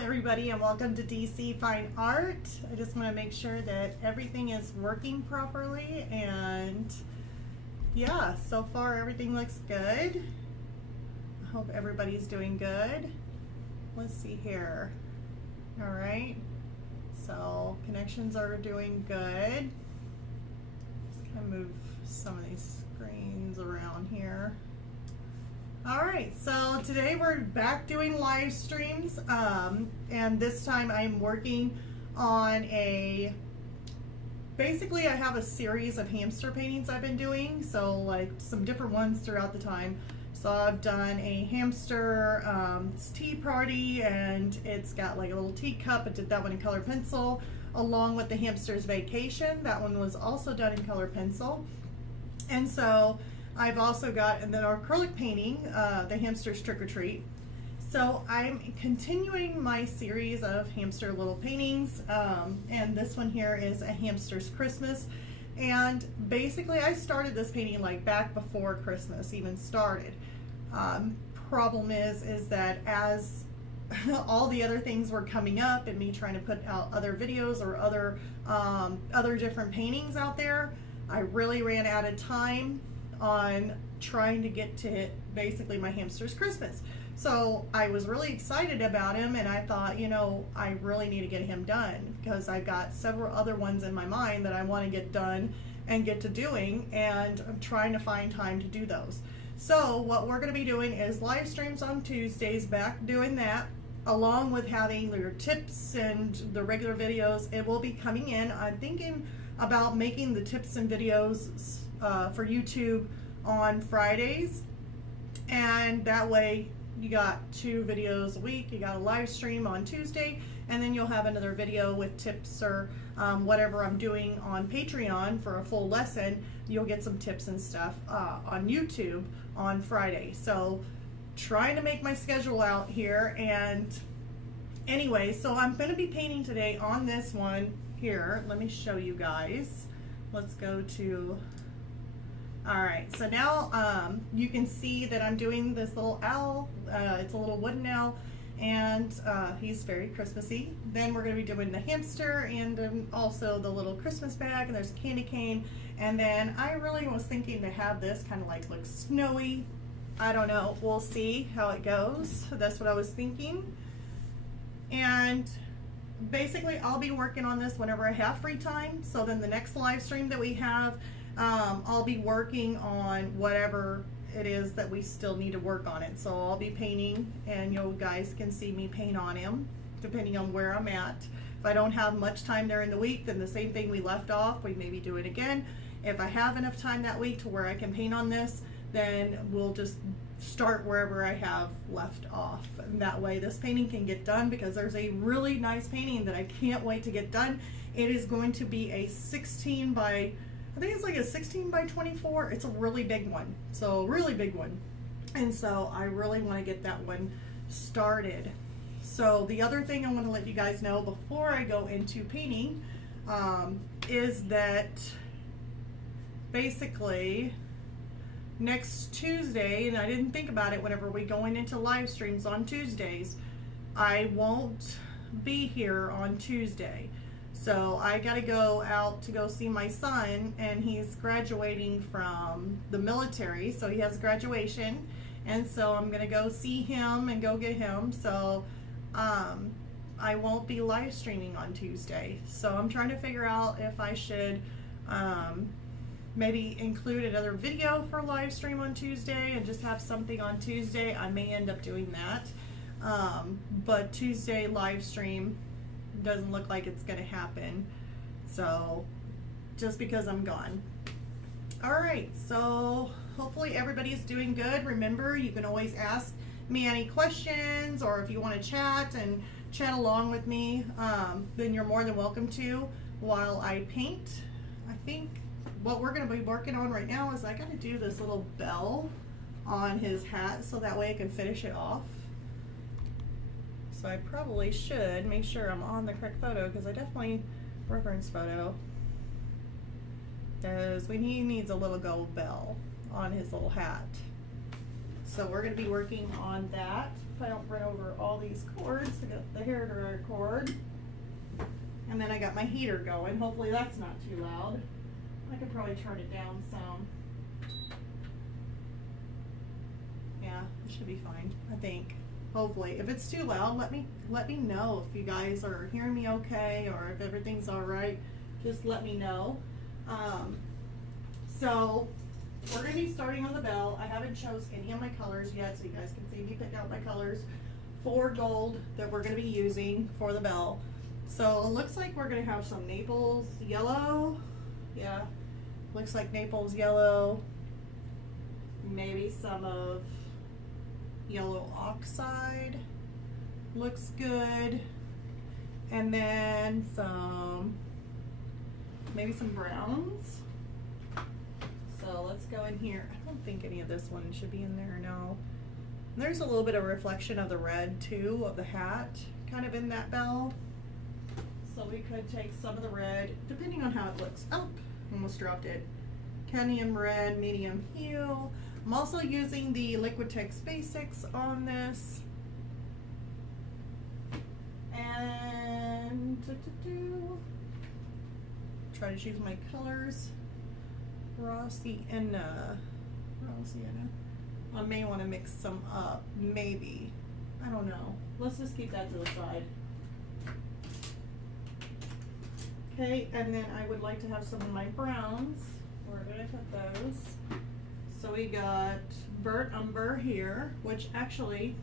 everybody, and welcome to DC Fine Art. I just want to make sure that everything is working properly, and yeah, so far everything looks good. I hope everybody's doing good. Let's see here. All right, so connections are doing good. Just kind of move some of these screens around here. All right, so today we're back doing live streams, and this time I'm working on basically I have a series of hamster paintings I've been doing, so like some different ones throughout the time. So I've done a hamster tea party, and it's got like a little teacup. I did that one in color pencil, along with the hamster's vacation. That one was also done in color pencil. And so I've also got an acrylic painting, the hamster's trick or treat. So I'm continuing my series of hamster little paintings, and this one here is a hamster's Christmas. And basically I started this painting like back before Christmas even started. Problem is that as all the other things were coming up and me trying to put out other videos or other different paintings out there, I really ran out of time on trying to get to basically my hamster's Christmas. So I was really excited about him, and I thought, you know, I really need to get him done because I've got several other ones in my mind that I want to get done and get to doing, and I'm trying to find time to do those. So what we're going to be doing is live streams on Tuesdays, back doing that, along with having your tips and the regular videos. It will be coming in. I'm thinking about making the tips and videos for YouTube on Fridays, and that way you got 2 videos a week. You got a live stream on Tuesday, and then you'll have another video with tips or whatever I'm doing on Patreon for a full lesson. You'll get some tips and stuff on YouTube on Friday. So trying to make my schedule out here. And anyway, so I'm going to be painting today on this one here. Let me show you guys. Let's go to, all right, so now you can see that I'm doing this little owl. It's a little wooden owl, and he's very Christmassy. Then we're going to be doing the hamster, and also the little Christmas bag, and there's a candy cane. And then I really was thinking to have this kind of like look snowy. I don't know, we'll see how it goes. That's what I was thinking. And basically I'll be working on this whenever I have free time. So then the next live stream that we have, I'll be working on whatever it is that we still need to work on it. So I'll be painting, and you guys can see me paint on him depending on where I'm at. If I don't have much time there in the week, then the same thing we left off, we maybe do it again. If I have enough time that week to where I can paint on this, then we'll just start wherever I have left off. And that way this painting can get done, because there's a really nice painting that I can't wait to get done. It is going to be a 16 by, I think it's like a 16 by 24. It's a really big one. So really big one. And so I really want to get that one started. So the other thing I want to let you guys know before I go into painting is that basically next Tuesday, and I didn't think about it whenever we going into live streams on Tuesdays, I won't be here on Tuesday. So I got to go out to go see my son, and he's graduating from the military, so he has graduation, and so I'm going to go see him and go get him. So I won't be live streaming on Tuesday. So I'm trying to figure out if I should maybe include another video for live stream on Tuesday and just have something on Tuesday. I may end up doing that, but Tuesday live stream doesn't look like it's gonna happen, so just because I'm gone. All right, so hopefully everybody's doing good. Remember, you can always ask me any questions, or if you want to chat and chat along with me, then you're more than welcome to while I paint. I think what we're going to be working on right now is I got to do this little bell on his hat so that way I can finish it off. So I probably should make sure I'm on the correct photo, because I definitely reference photo, because he needs a little gold bell on his little hat. So we're going to be working on that. if I don't run over all these cords. I got the hair dryer cord. And then I got my heater going. Hopefully that's not too loud. I could probably turn it down some. Yeah, it should be fine, I think. Hopefully. If it's too loud, let me know if you guys are hearing me okay or if everything's alright. Just let me know. So we're going to be starting on the bell. I haven't chose any of my colors yet, so you guys can see me pick out my colors for gold that we're going to be using for the bell. So it looks like we're going to have some Naples yellow. Yeah, looks like Naples yellow. Maybe some of yellow oxide. Looks good. And then some, maybe some browns. So let's go in here. I don't think any of this one should be in there, no. And there's a little bit of reflection of the red too, of the hat, kind of in that bell. So we could take some of the red, depending on how it looks. Oh, almost dropped it. Cadmium red, medium hue. I'm also using the Liquitex Basics on this. And try to choose my colors. Raw sienna. I may want to mix some up, maybe. I don't know. Let's just keep that to the side. Okay, and then I would like to have some of my browns. Where did I put those? So we got burnt umber here, which actually,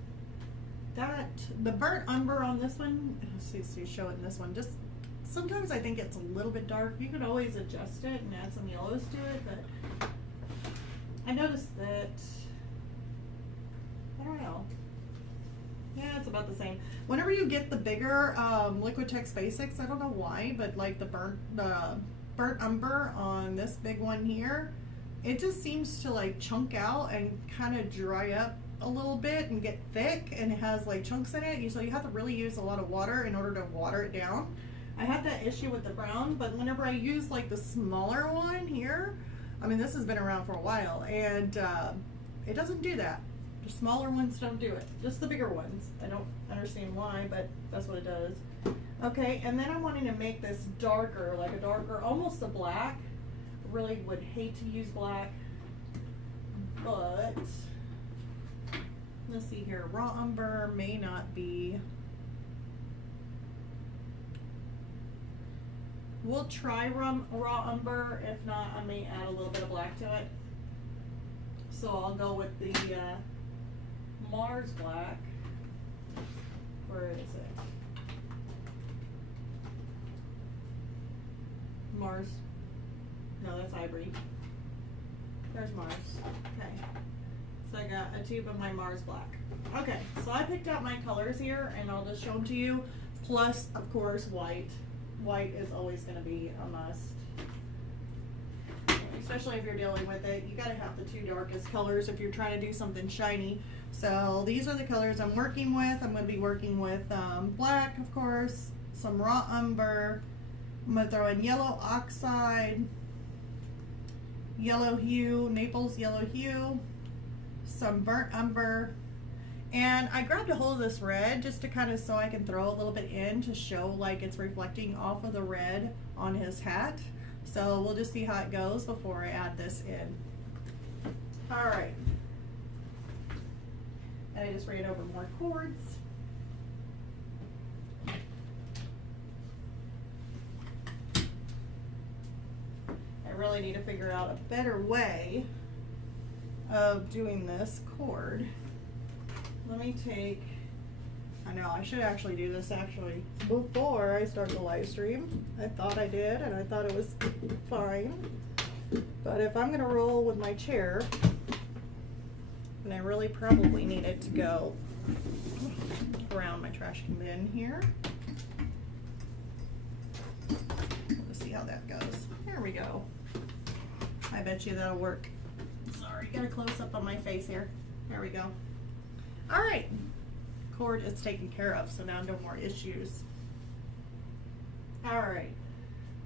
the burnt umber on this one, let's see, show it in this one. Just sometimes I think it's a little bit dark. You could always adjust it and add some yellows to it, but I noticed that, I don't know. Yeah, it's about the same. Whenever you get the bigger Liquitex Basics, I don't know why, but like the burnt umber on this big one here, it just seems to like chunk out and kind of dry up a little bit and get thick, and it has like chunks in it, so you have to really use a lot of water in order to water it down. I had that issue with the brown, but whenever I use like the smaller one here, I mean this has been around for a while, and it doesn't do that. The smaller ones don't do it, just the bigger ones. I don't understand why, but that's what it does. Okay, and then I'm wanting to make this darker, like a darker, almost a black. Really would hate to use black, but let's see here. Raw umber may not be. We'll try raw umber. If not, I may add a little bit of black to it. So I'll go with the Mars black. Where is it? Mars. No, that's ivory. There's Mars. Okay. So I got a tube of my Mars black. Okay, so I picked out my colors here, and I'll just show them to you. Plus, of course, white. White is always going to be a must. Especially if you're dealing with it. You got to have the two darkest colors if you're trying to do something shiny. So these are the colors I'm working with. I'm going to be working with black, of course, some raw umber. I'm going to throw in yellow oxide, yellow hue, Naples yellow hue, some burnt umber, and I grabbed a hold of this red just to kind of so I can throw a little bit in to show like it's reflecting off of the red on his hat. So we'll just see how it goes before I add this in. All right, and I just ran over more cords. I really need to figure out a better way of doing this cord. Let me take, I know I should actually do this actually before I start the live stream. I thought I did, and I thought it was fine. But if I'm gonna roll with my chair, then I really probably need it to go around my trash can bin here. Let's see how that goes. There we go. I bet you that'll work. Sorry, got a close up on my face here. There we go. All right, cord is taken care of, so now no more issues. All right,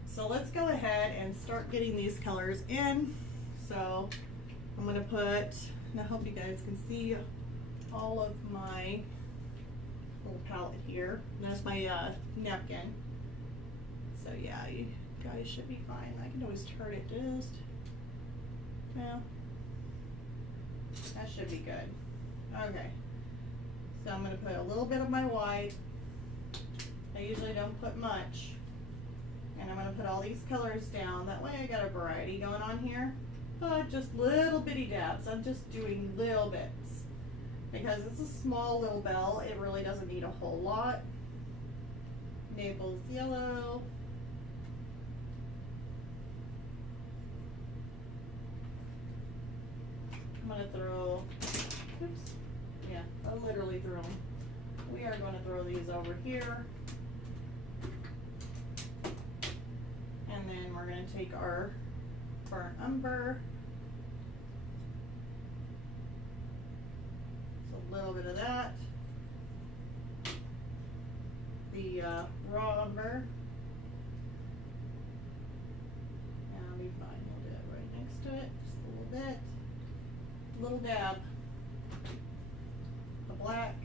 so let's go ahead and start getting these colors in. So I'm gonna put, and I hope you guys can see all of my little palette here. And that's my napkin. So yeah, you guys should be fine. I can always turn it just, well, that should be good. Okay, so I'm going to put a little bit of my white. I usually don't put much. And I'm going to put all these colors down. That way I got a variety going on here. But just little bitty dabs. I'm just doing little bits. Because it's a small little bell, it really doesn't need a whole lot. Naples yellow. I'm going to throw, oops, yeah, I literally threw them. We are going to throw these over here. And then we're going to take our burnt umber. So a little bit of that. The raw umber. And I'll be fine. We'll do it right next to it. Just a little bit. Little dab. The black.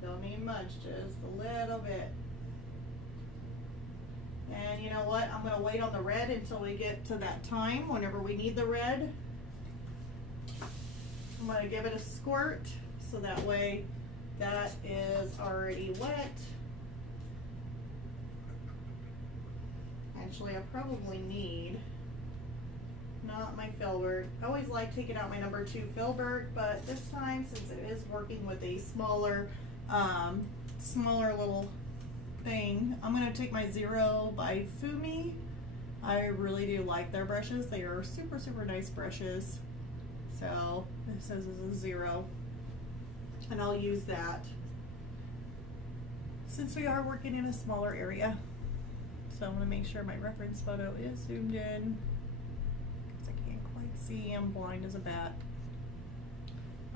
Don't need much, just a little bit. And you know what? I'm going to wait on the red until we get to that time, whenever we need the red. I'm going to give it a squirt, so that way that is already wet. Actually, I probably need, not my filbert. I always like taking out my number 2 filbert, but this time, since it is working with a smaller little thing, I'm going to take my Zero by Fumi. I really do like their brushes. They are super, super nice brushes. So this says it's a 0. And I'll use that since we are working in a smaller area. So I'm going to make sure my reference photo is zoomed in, because I can't quite see. I'm blind as a bat.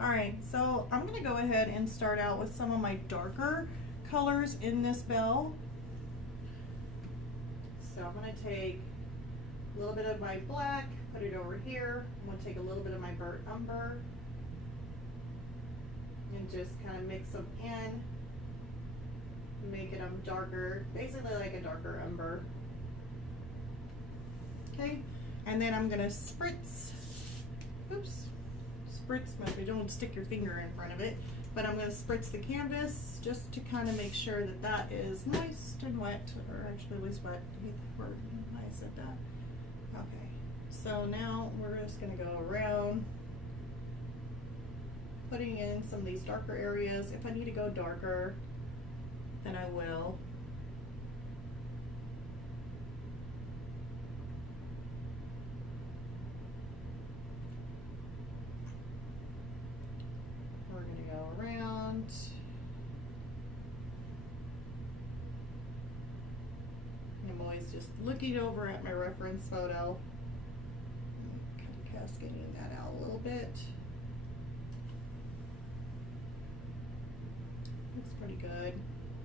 Alright, so I'm going to go ahead and start out with some of my darker colors in this bell. So I'm going to take a little bit of my black, put it over here. I'm going to take a little bit of my burnt umber and just kind of mix them in, make it darker, basically like a darker umber. Okay, and then I'm going to spritz, oops, don't stick your finger in front of it, but I'm going to spritz the canvas just to kind of make sure that that is moist and wet, or actually at least wet. I hate the word when I said that. Okay, so now we're just going to go around putting in some of these darker areas. If I need to go darker, then I will. We're going to go around. I'm always just looking over at my reference photo. Kind of cascading that out a little bit. Looks pretty good.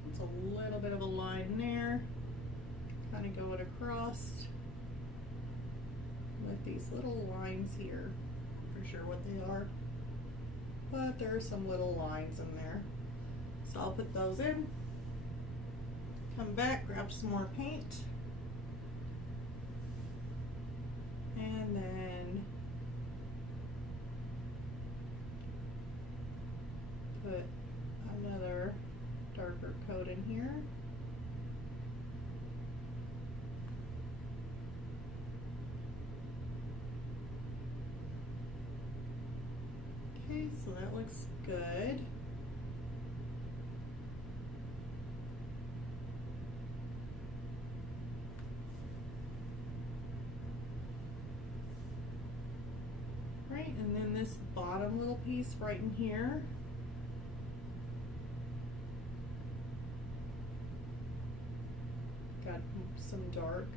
It's a little bit of a line there. Kind of going across with these little lines here. Not for sure what they are, but there are some little lines in there. So I'll put those in. Come back, grab some more paint, and then put another darker coat in here. Okay, so that looks good. Right, and then this bottom little piece right in here, got some dark.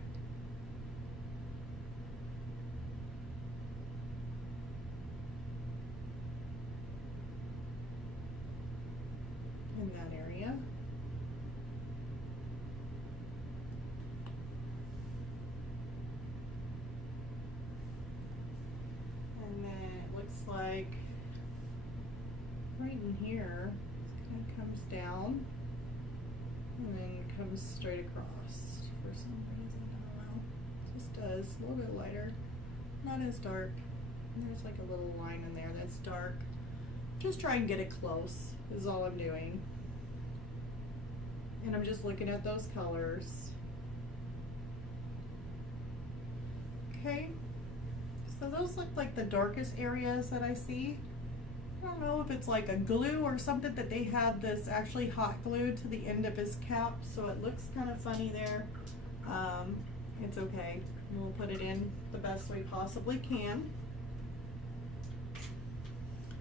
In that area. And then it looks like here, it kind of comes down and then comes straight across for some reason. I don't know. It just does. A little bit lighter, not as dark. And there's like a little line in there that's dark. Just try and get it close is all I'm doing. And I'm just looking at those colors. Okay, so those look like the darkest areas that I see. I don't know if it's like a glue or something that they have this actually hot glued to the end of his cap, so it looks kind of funny there. It's okay. We'll put it in the best we possibly can.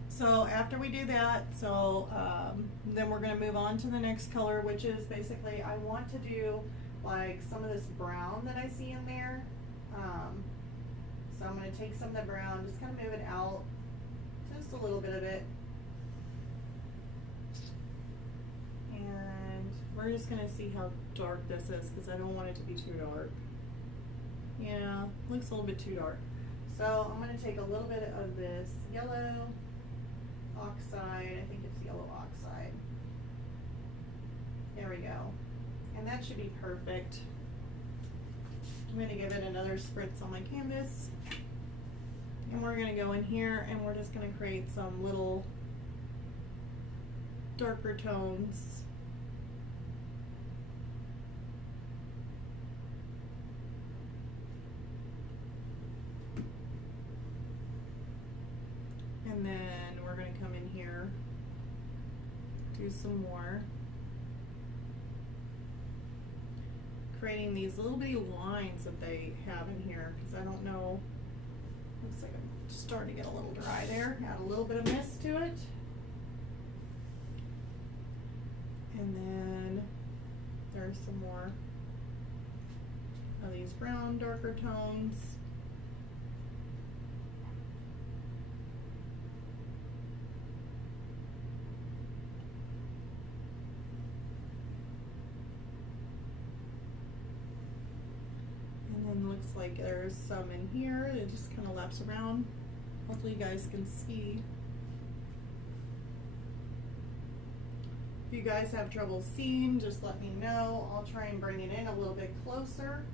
So after we do that, then we're going to move on to the next color, which is basically I want to do like some of this brown that I see in there. So I'm going to take some of the brown, just kind of move it out, just a little bit of it. And we're just going to see how dark this is because I don't want it to be too dark. Yeah, looks a little bit too dark. So I'm going to take a little bit of this yellow oxide, I think it's yellow oxide. There we go. And that should be perfect. I'm going to give it another spritz on my canvas. And we're going to go in here and we're just going to create some little darker tones. And then we're going to come in here, do some more. Creating these little bitty lines that they have in here, because I don't know, looks like I'm starting to get a little dry there. Add a little bit of mist to it. And then there's some more of these brown, darker tones. And looks like there's some in here. It just kind of laps around. Hopefully you guys can see. If you guys have trouble seeing, just let me know. I'll try and bring it in a little bit closer.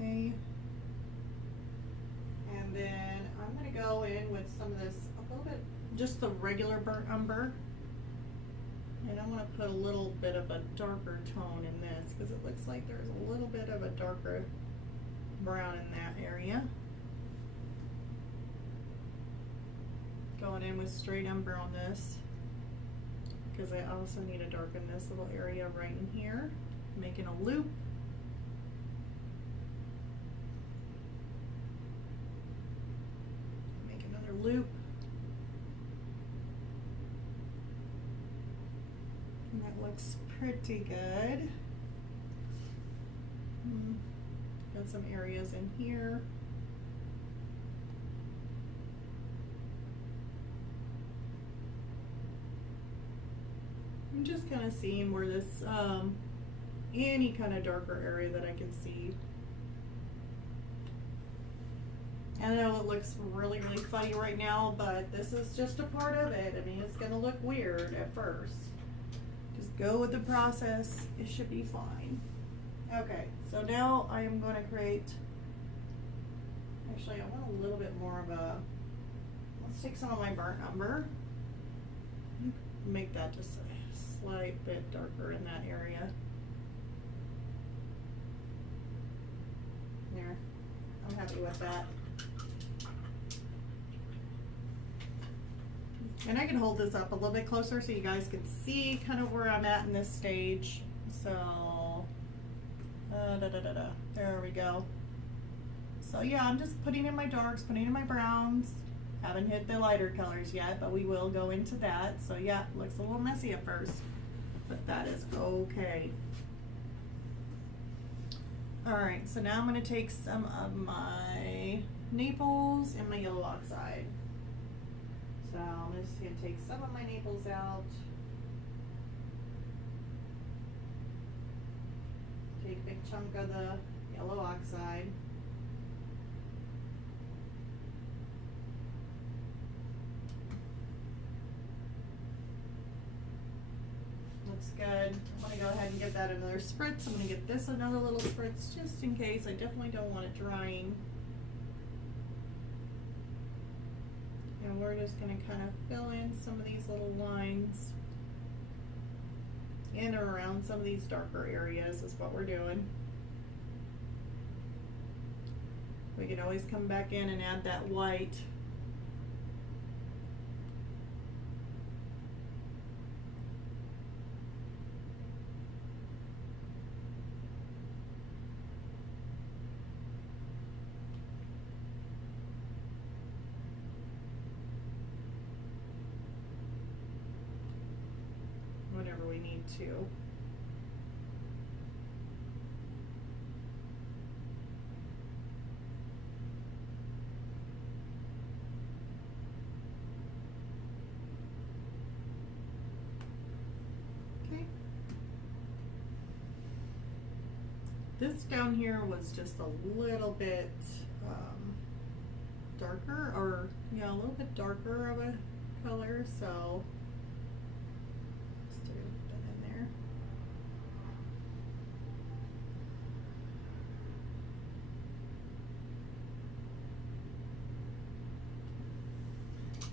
Okay, and then I'm going to go in with some of this, a little bit, just the regular burnt umber, and I'm going to put a little bit of a darker tone in this because it looks like there's a little bit of a darker brown in that area. Going in with straight umber on this because I also need to darken this little area right in here, making a loop. Loop, and that looks pretty good. Got some areas in here. I'm just kind of seeing where this any kind of darker area that I can see. I know it looks really, really funny right now, but this is just a part of it. I mean, it's going to look weird at first. Just go with the process. It should be fine. Okay, so now I am going to create, actually I want a little bit more of a, let's take some of my burnt umber. Make that just a slight bit darker in that area. There, I'm happy with that. And I can hold this up a little bit closer so you guys can see kind of where I'm at in this stage. So, there we go. So yeah, I'm just putting in my darks, putting in my browns. Haven't hit the lighter colors yet, but we will go into that. So yeah, it looks a little messy at first, but that is okay. All right, so now I'm gonna take some of my Naples and my yellow oxide. So I'm just going to take some of my Naples out. Take a big chunk of the yellow oxide. Looks good. I'm going to go ahead and give that another spritz. I'm going to get this another little spritz just in case. I definitely don't want it drying. And we're just going to kind of fill in some of these little lines in or around some of these darker areas is what we're doing. We can always come back in and add that white. Whatever we need to. Okay. This down here was just a little bit darker, or yeah, a little bit darker of a color, so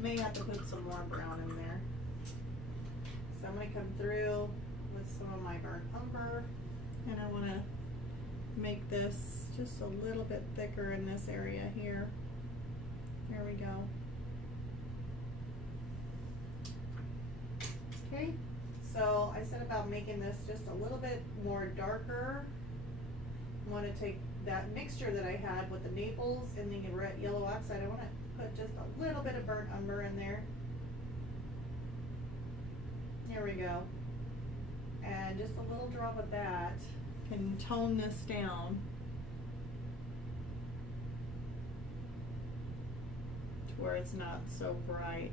may have to put some more brown in there. So I'm going to come through with some of my burnt umber, and I want to make this just a little bit thicker in this area here. There we go. Okay, so I said about making this just a little bit more darker. I want to take that mixture that I had with the Naples and the red yellow oxide. I want to put just a little bit of burnt umber in there. There we go. And just a little drop of that can tone this down to where it's not so bright.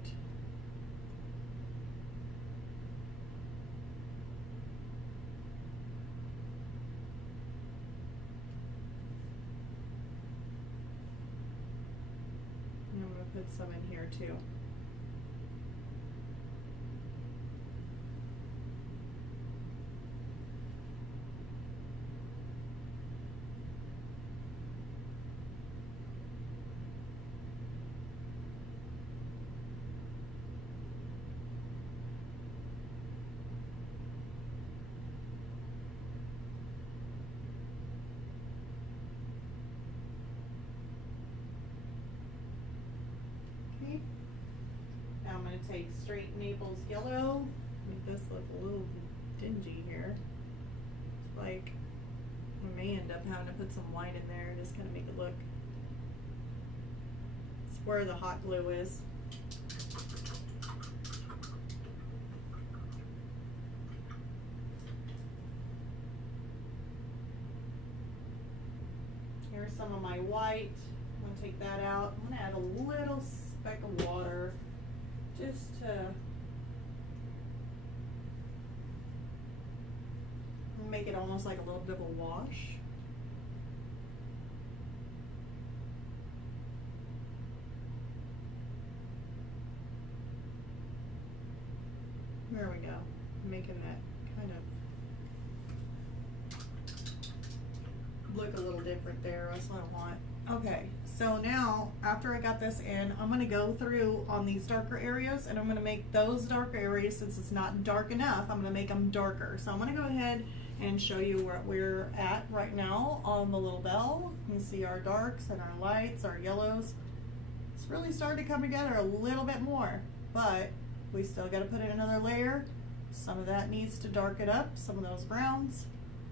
And I'm going to put some in here too. Now I'm going to take straight Naples yellow, make this look a little dingy here. It's like I may end up having to put some white in there, just kind of make it look. It's where the hot glue is. Here's some of my white. I'm going to take that out. I'm going to add a little speck of water just to make it almost like a little bit of a wash. There we go. Making that kind of look a little different there. That's what I want. Okay, so now after I got this in, I'm going to go through on these darker areas, and I'm going to make those darker areas, since it's not dark enough, I'm going to make them darker. So I'm going to go ahead and show you where we're at right now on the little bell. You can see our darks and our lights, our yellows. It's really starting to come together a little bit more, but we still got to put in another layer. Some of that needs to darken up, some of those browns.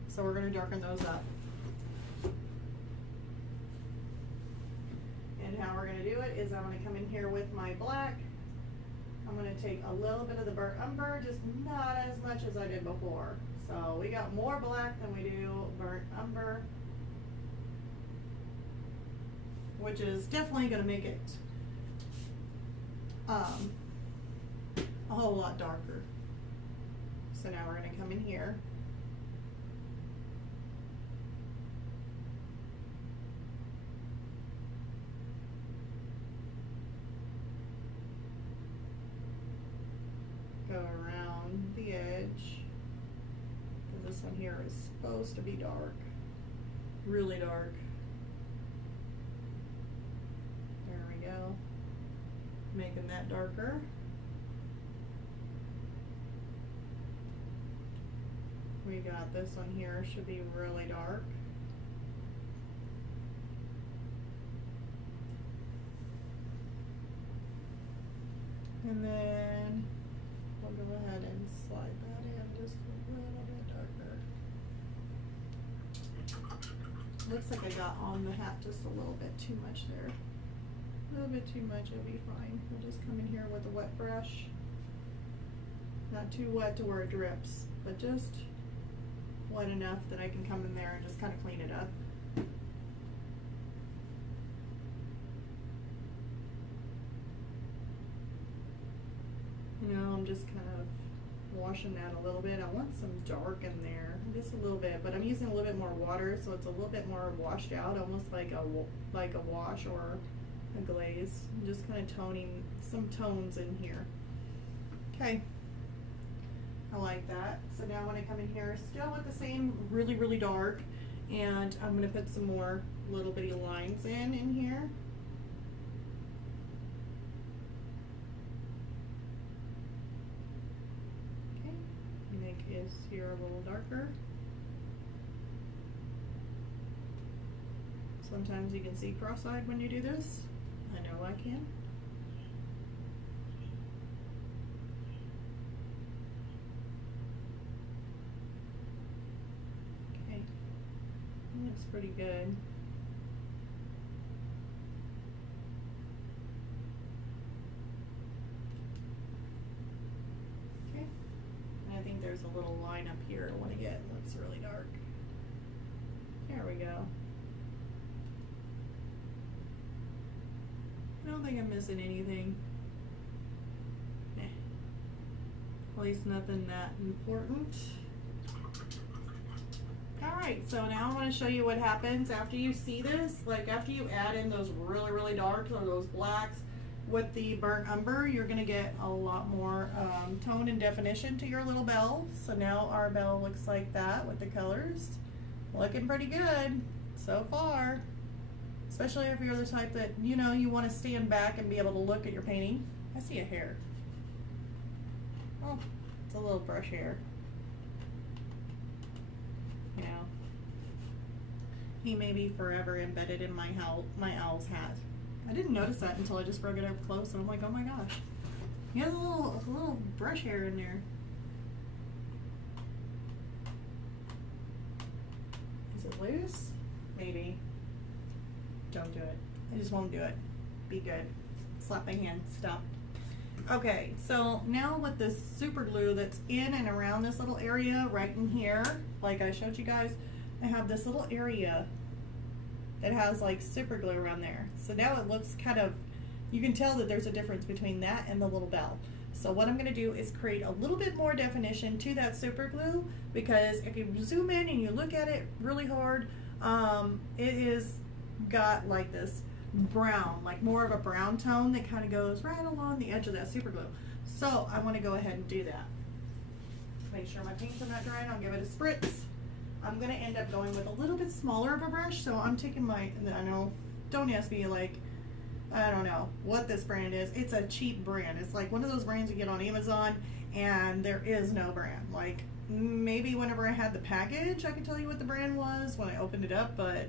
So we're going to darken those up. And how we're going to do it is I'm going to come in here with my black. I'm going to take a little bit of the burnt umber, just not as much as I did before. So we got more black than we do burnt umber. which is definitely going to make it a whole lot darker. So now we're going to come in here. Go around the edge. This one here is supposed to be dark, really dark. There we go. Making that darker. We got this one here, should be really dark. And then we'll go ahead and slide that in just a little bit darker. Looks like I got on the hat just a little bit too much there. A little bit too much, it'll be fine. We'll just come in here with a wet brush. Not too wet to where it drips, but just wet enough that I can come in there and just kind of clean it up. You know, I'm just kind of washing that a little bit. I want some dark in there, just a little bit, but I'm using a little bit more water, so it's a little bit more washed out, almost like a wash or a glaze. I'm just kind of toning some tones in here. Okay, I like that. So now when I come in here, still with the same really, really dark, and I'm going to put some more little bitty lines in here. Okay, make his here a little darker. Sometimes you can see cross-eyed when you do this. I know I can. Okay, looks pretty good. Okay, and I think there's a little line up here I want to get. It looks really dark. There we go. I don't think I'm missing anything. At least nothing that important. Alright, so now I want to show you what happens after you see this. Like after you add in those really, really darks or those blacks with the burnt umber, you're going to get a lot more tone and definition to your little bell. So now our bell looks like that with the colors. Looking pretty good so far. Especially if you're the type that, you know, you want to stand back and be able to look at your painting. I see a hair. Oh, it's a little brush hair. You know, he may be forever embedded in my owl's hat. I didn't notice that until I just broke it up close, and I'm like, oh my gosh. He has a little brush hair in there. Is it loose? Maybe. Don't do it. I just won't do it. Be good. Slap my hand. Stop. Okay, so now with this super glue that's in and around this little area right in here, like I showed you guys, I have this little area that has like super glue around there. So now it looks kind of, you can tell that there's a difference between that and the little bell. So what I'm going to do is create a little bit more definition to that super glue, because if you zoom in and you look at it really hard, it is got like this brown, like more of a brown tone that kind of goes right along the edge of that super glue. So I want to go ahead and do that. Make sure my paints are not dry, and I'll give it a spritz. I'm going to end up going with a little bit smaller of a brush, so I'm taking my, I know, don't ask me like, I don't know what this brand is. It's a cheap brand. It's like one of those brands you get on Amazon, and there is no brand. Like maybe whenever I had the package, I could tell you what the brand was when I opened it up, but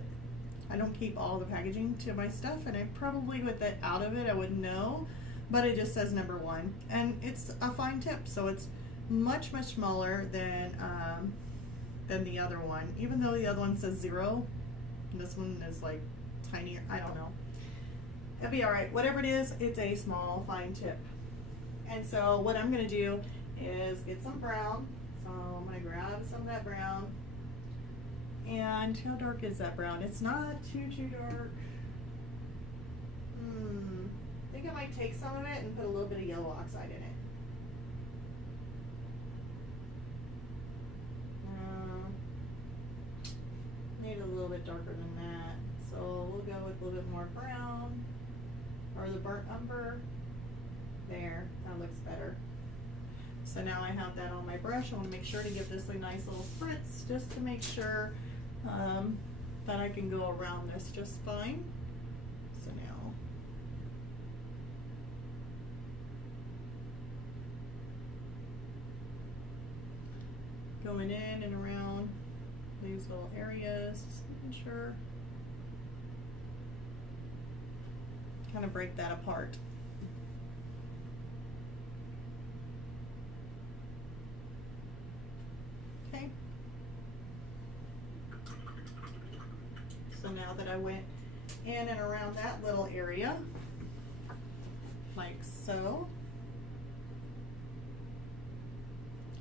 I don't keep all the packaging to my stuff, and I probably with that out of it I wouldn't know, but it just says #1, and it's a fine tip, so it's much smaller than the other one, even though the other one says 0. This one is like tinier. I don't know. It'll be all right. Whatever it is, it's a small fine tip. And so what I'm going to do is get some brown. So I'm going to grab some of that brown. And how dark is that brown? It's not too dark. I think I might take some of it and put a little bit of yellow oxide in it. Need a little bit darker than that. So we'll go with a little bit more brown or the burnt umber. There, that looks better. So now I have that on my brush. I want to make sure to give this a nice little spritz just to make sure that I can go around this just fine. So now going in and around these little areas, just making sure, kind of break that apart. Okay. So now that I went in and around that little area, like so,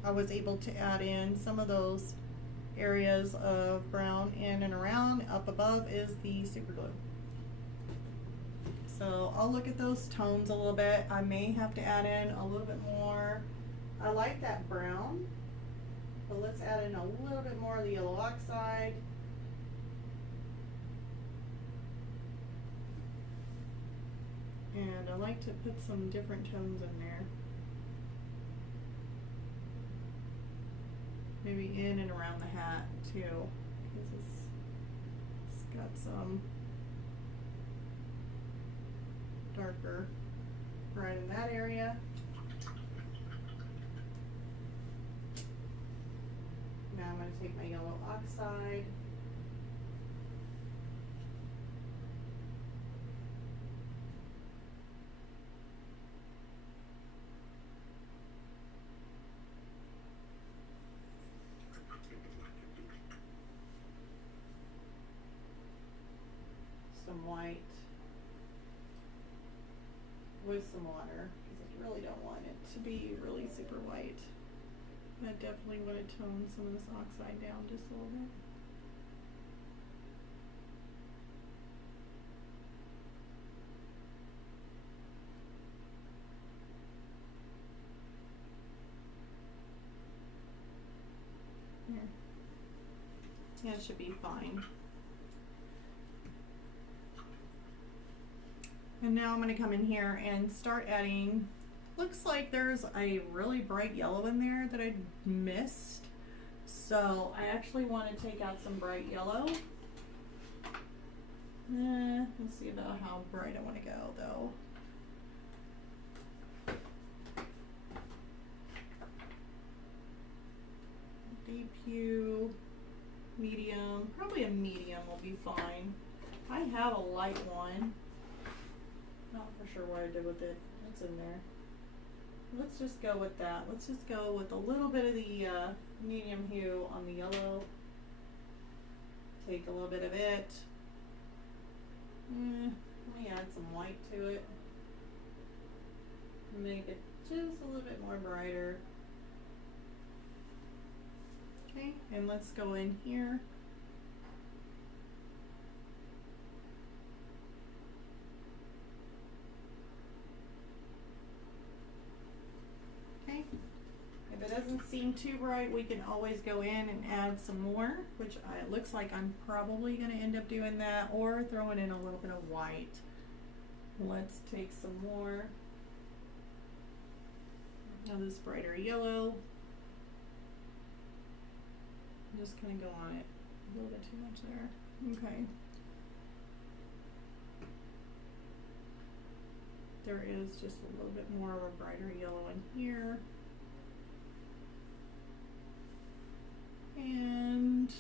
I was able to add in some of those areas of brown in and around. Up above is the super glue. So I'll look at those tones a little bit. I may have to add in a little bit more. I like that brown, but let's add in a little bit more of the yellow oxide. And I like to put some different tones in there. Maybe in and around the hat too, because it's got some darker right in that area. Now I'm going to take my yellow oxide. Some white with some water, because I really don't want it to be really super white. I definitely want to tone some of this oxide down just a little bit. Here. Yeah, it should be fine. And now I'm going to come in here and start adding, looks like there's a really bright yellow in there that I missed. So I actually want to take out some bright yellow. Let's see about how bright I want to go though. Deep hue, medium, probably a medium will be fine. I have a light one. Not for sure what I did with it. It's in there. Let's just go with that. Let's just go with a little bit of the medium hue on the yellow. Take a little bit of it. Let me add some white to it. Make it just a little bit more brighter. Okay, and let's go in here. If it doesn't seem too bright, we can always go in and add some more, which it looks like I'm probably going to end up doing that, or throwing in a little bit of white. Let's take some more. Now this brighter yellow. Just kind of go on it. A little bit too much there. Okay. There is just a little bit more of a brighter yellow in here. And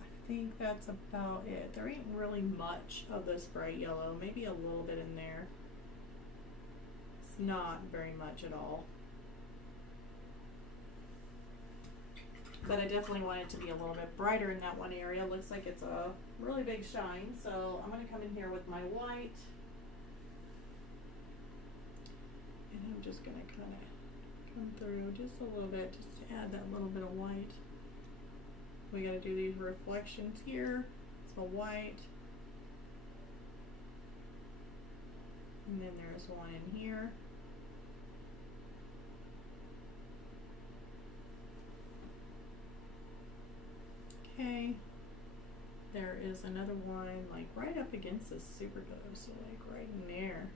I think that's about it. There ain't really much of this bright yellow, maybe a little bit in there. It's not very much at all. But I definitely want it to be a little bit brighter in that one area. Looks like it's a really big shine, so I'm going to come in here with my white. And I'm just going to kind of come through just a little bit, just to add that little bit of white. We got to do these reflections here. That's a white. And then there's one in here. Okay. There is another one like right up against this super glue, so like right in there.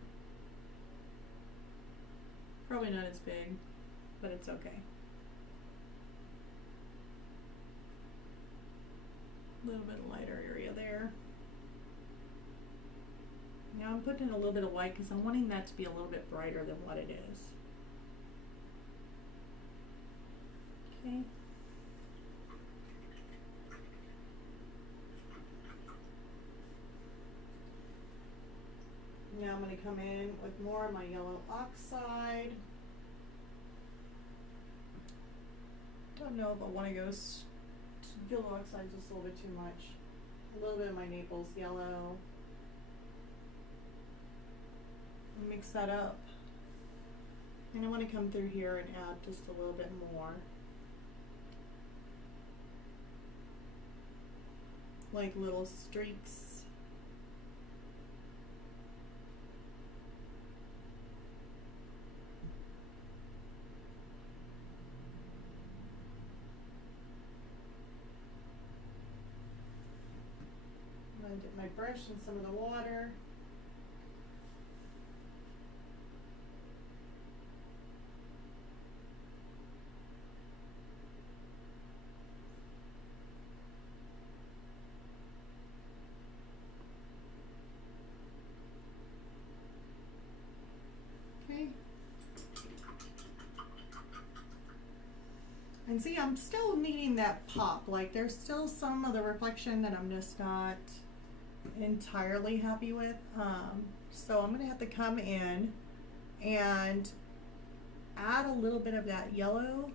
Probably not as big, but it's okay. A little bit of lighter area there. Now I'm putting in a little bit of white because I'm wanting that to be a little bit brighter than what it is. Okay. Now I'm going to come in with more of my yellow oxide. Don't know if I want to go yellow oxide just a little bit too much. A little bit of my Naples yellow. Mix that up. And I want to come through here and add just a little bit more. Like little streaks. I'm going to dip my brush in some of the water. Okay. And see, I'm still needing that pop. Like there's still some of the reflection that I'm just not entirely happy with. So I'm gonna have to come in and add a little bit of that yellow,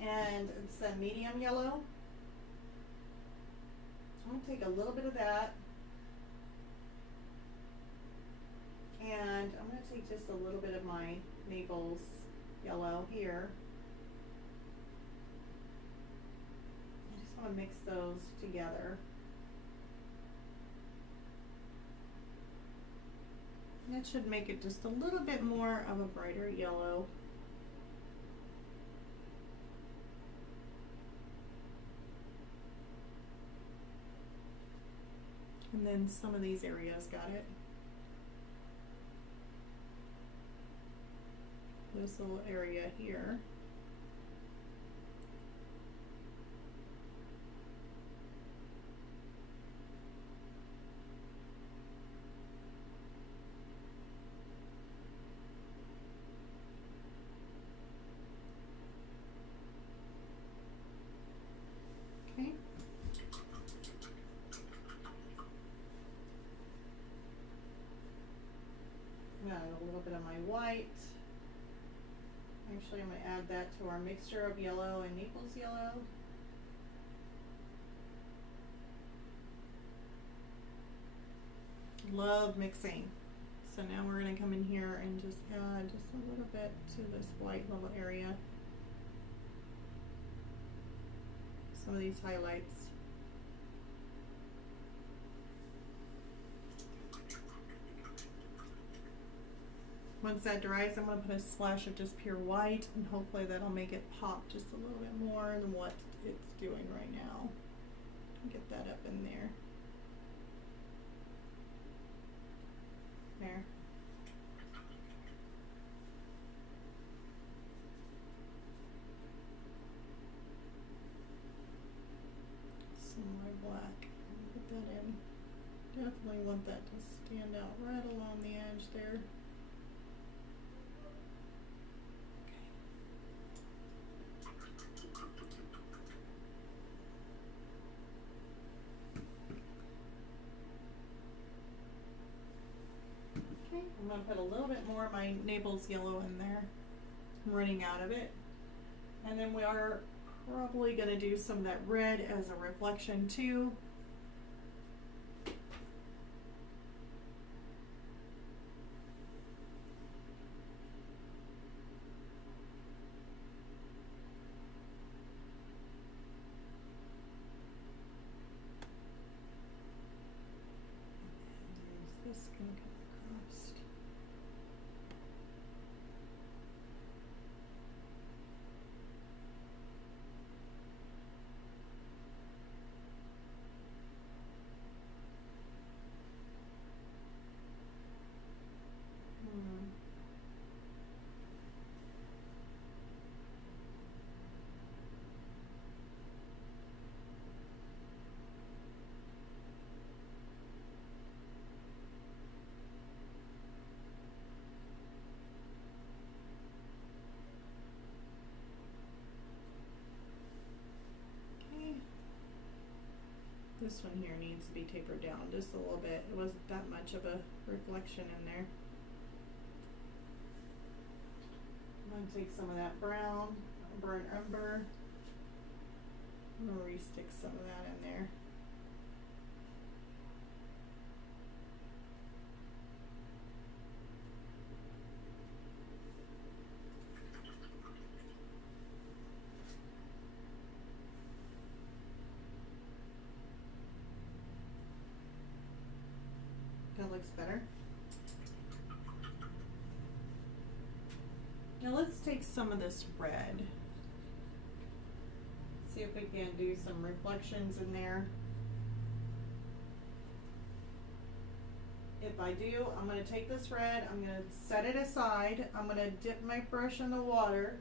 and it's a medium yellow. I'm gonna take a little bit of that, and I'm gonna take just a little bit of my Naples yellow here. I just want to mix those together. And that should make it just a little bit more of a brighter yellow. And then some of these areas got it. This little area here. Okay. Got a little bit of my white. Actually, I'm going to add that to our mixture of yellow and Naples yellow. Love mixing. So now we're going to come in here and just add just a little bit to this white little area. Some of these highlights. Once that dries, I'm going to put a splash of just pure white, and hopefully that'll make it pop just a little bit more than what it's doing right now. Get that up in there. There. Some more black. Put that in. Definitely want that to stand out right along the edge there. I'm going to put a little bit more of my Naples yellow in there. I'm running out of it. And then we are probably going to do some of that red as a reflection too. This one here needs to be tapered down just a little bit. It wasn't that much of a reflection in there. I'm going to take some of that brown, burnt umber. I'm going to re-stick some of that in there. That looks better. Now let's take some of this red. See if we can do some reflections in there. If I do, I'm going to take this red, I'm going to set it aside, I'm going to dip my brush in the water,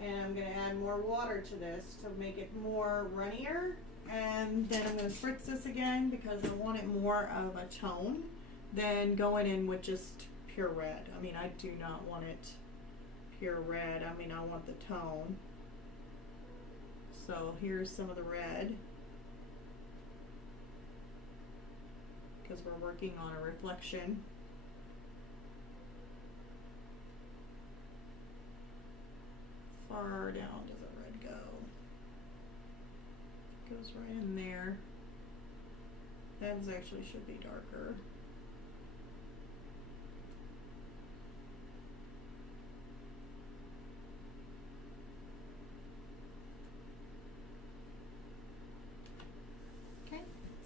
and I'm going to add more water to this to make it more runnier, and then I'm going to spritz this again because I want it more of a tone than going in with just pure red. I mean, I do not want it pure red. I mean, I want the tone. So here's some of the red, because we're working on a reflection. Far down does the red go? Goes right in there. That actually should be darker.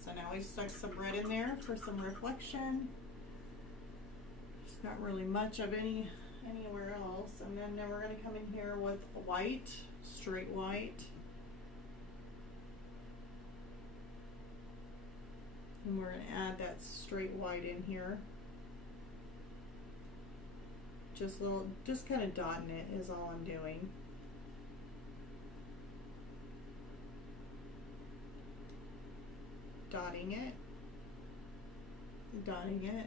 So now we stuck some red in there for some reflection. There's not really much of anywhere else. And then we're going to come in here with white, straight white. And we're going to add that straight white in here. Just kind of dotting it is all I'm doing. Dotting it, dotting it. I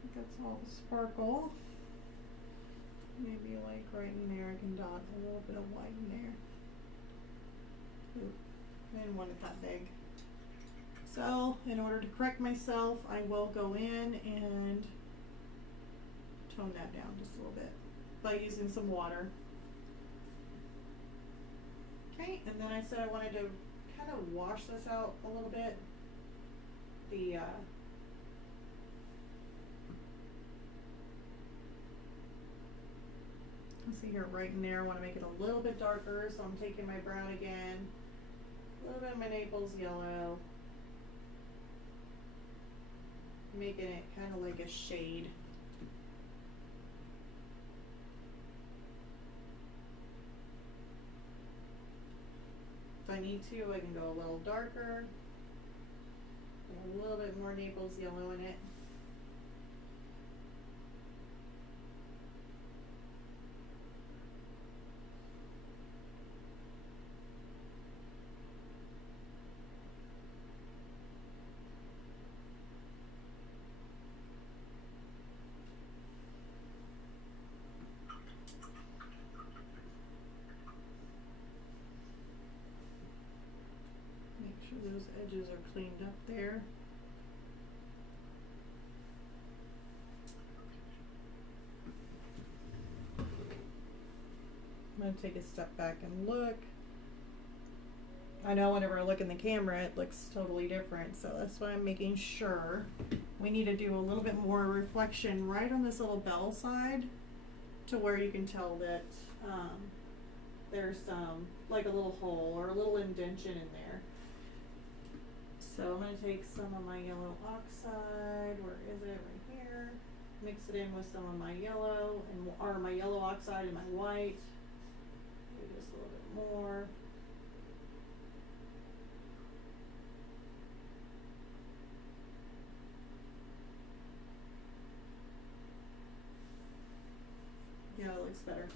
think that's all the sparkle. Maybe like right in there I can dot a little bit of white in there. Ooh, I didn't want it that big. So in order to correct myself, I will go in and tone that down just a little bit by using some water. Okay, and then I said I wanted to kind of wash this out a little bit. Let's see here, right in there, I want to make it a little bit darker, so I'm taking my brown again, a little bit of my Naples yellow, making it kind of like a shade. If I need to, I can go a little darker, a little bit more Naples yellow in it. Those edges are cleaned up there. I'm going to take a step back and look. I know whenever I look in the camera it looks totally different, so that's why I'm making sure. We need to do a little bit more reflection right on this little bell side to where you can tell that there's some, like a little hole or a little indentation in there. So I'm going to take some of my yellow oxide, where is it, right here, mix it in with some of my yellow, or my yellow oxide and my white, do just a little bit more. Yeah, it looks better.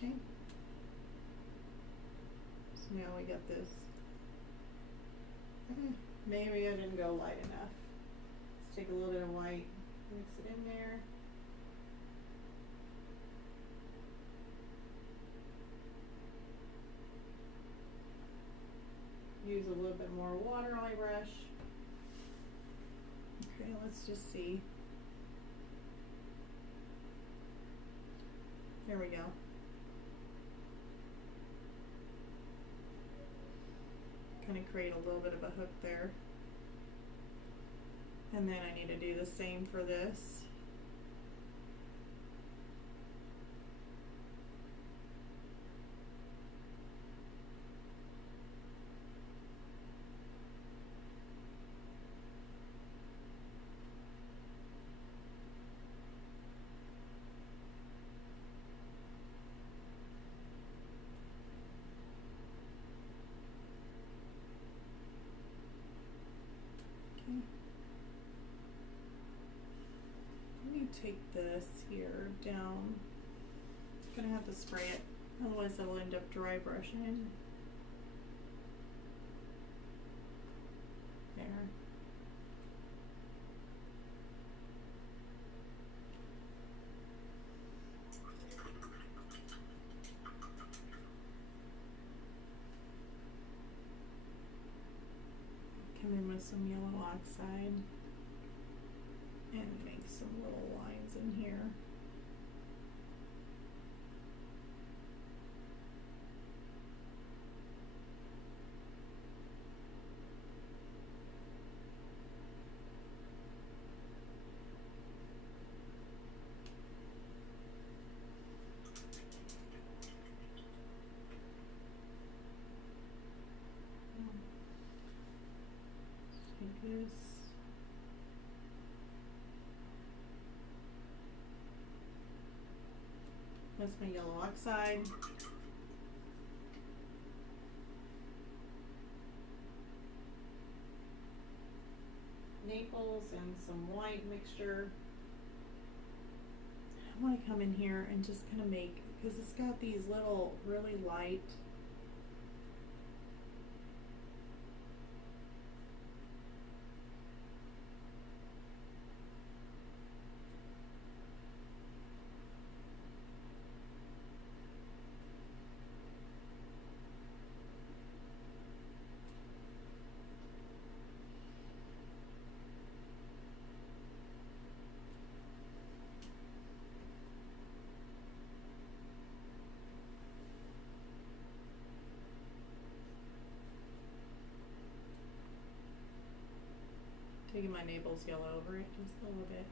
Okay. So now we got this. Maybe I didn't go light enough. Let's take a little bit of white, mix it in there. Use a little bit more water on my brush. Okay, let's just see. There we go. Kind of create a little bit of a hook there. And then I need to do the same for this. Let me take this here down. I'm gonna have to spray it, otherwise I'll end up dry brushing. There. Come in with some yellow oxide and make some little lines in here. Take this. That's my yellow oxide. Naples and some white mixture. I want to come in here and just kind of make, because it's got these little really light taking my Naples yellow over it just a little bit.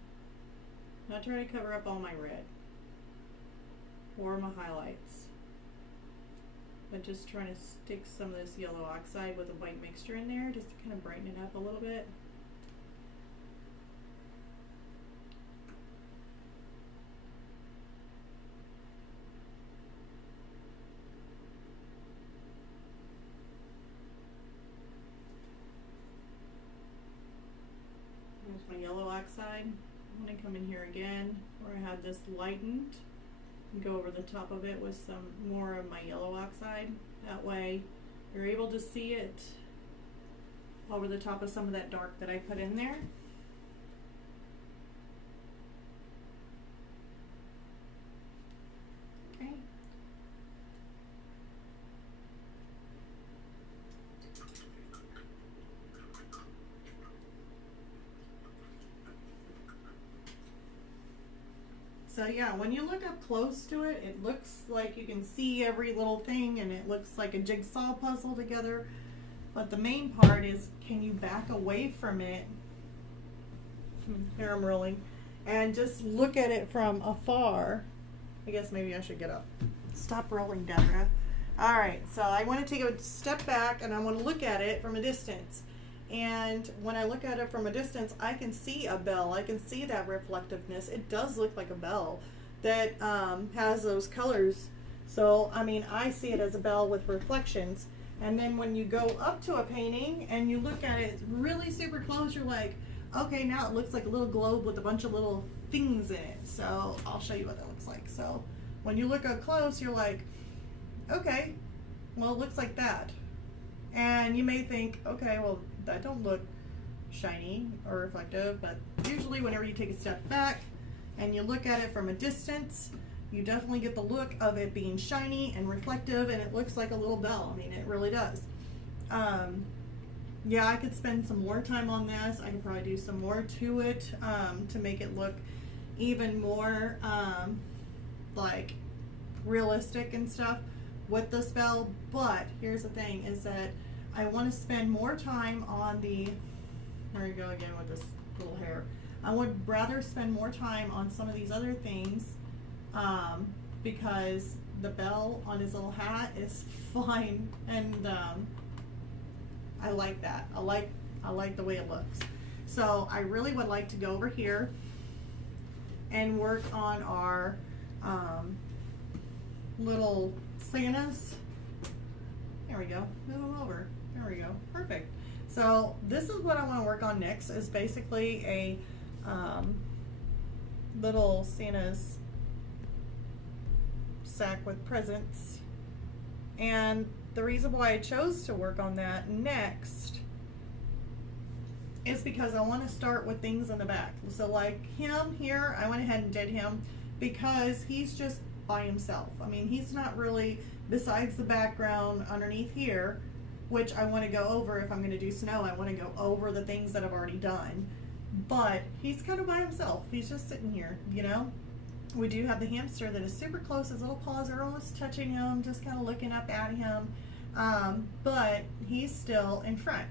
Not trying to cover up all my red or my highlights, but just trying to stick some of this yellow oxide with a white mixture in there just to kind of brighten it up a little bit. My yellow oxide. I'm going to come in here again where I have this lightened and go over the top of it with some more of my yellow oxide. That way you're able to see it over the top of some of that dark that I put in there. Okay. So yeah, when you look up close to it, it looks like you can see every little thing and it looks like a jigsaw puzzle together. But the main part is, can you back away from it? Here I'm rolling. And just look at it from afar. I guess maybe I should get up. Stop rolling, Deborah. All right, so I want to take a step back and I want to look at it from a distance. And when I look at it from a distance, I can see a bell. I can see that reflectiveness. It does look like a bell that has those colors. So, I mean, I see it as a bell with reflections. And then when you go up to a painting and you look at it really super close, you're like, okay, now it looks like a little globe with a bunch of little things in it. So I'll show you what that looks like. So when you look up close, you're like, okay, well, it looks like that. And you may think, okay, well, that don't look shiny or reflective, but usually whenever you take a step back and you look at it from a distance, you definitely get the look of it being shiny and reflective, and it looks like a little bell. I mean, it really does. Yeah, I could spend some more time on this. I could probably do some more to it to make it look even more like realistic and stuff with the spell. But here's the thing, is that I want to spend more time on the, there you go again with this little hair. I would rather spend more time on some of these other things because the bell on his little hat is fine, and I like that. I like the way it looks. So I really would like to go over here and work on our little Santas. There we go. Move them over. There we go. Perfect. So this is what I want to work on next, is basically a little Santa's sack with presents. And the reason why I chose to work on that next is because I want to start with things in the back. So like him here, I went ahead and did him because he's just by himself. I mean, he's not really, besides the background underneath here, which I want to go over. If I'm going to do snow, I want to go over the things that I've already done. But he's kind of by himself. He's just sitting here, you know. We do have the hamster that is super close. His little paws are almost touching him, just kind of looking up at him. But he's still in front.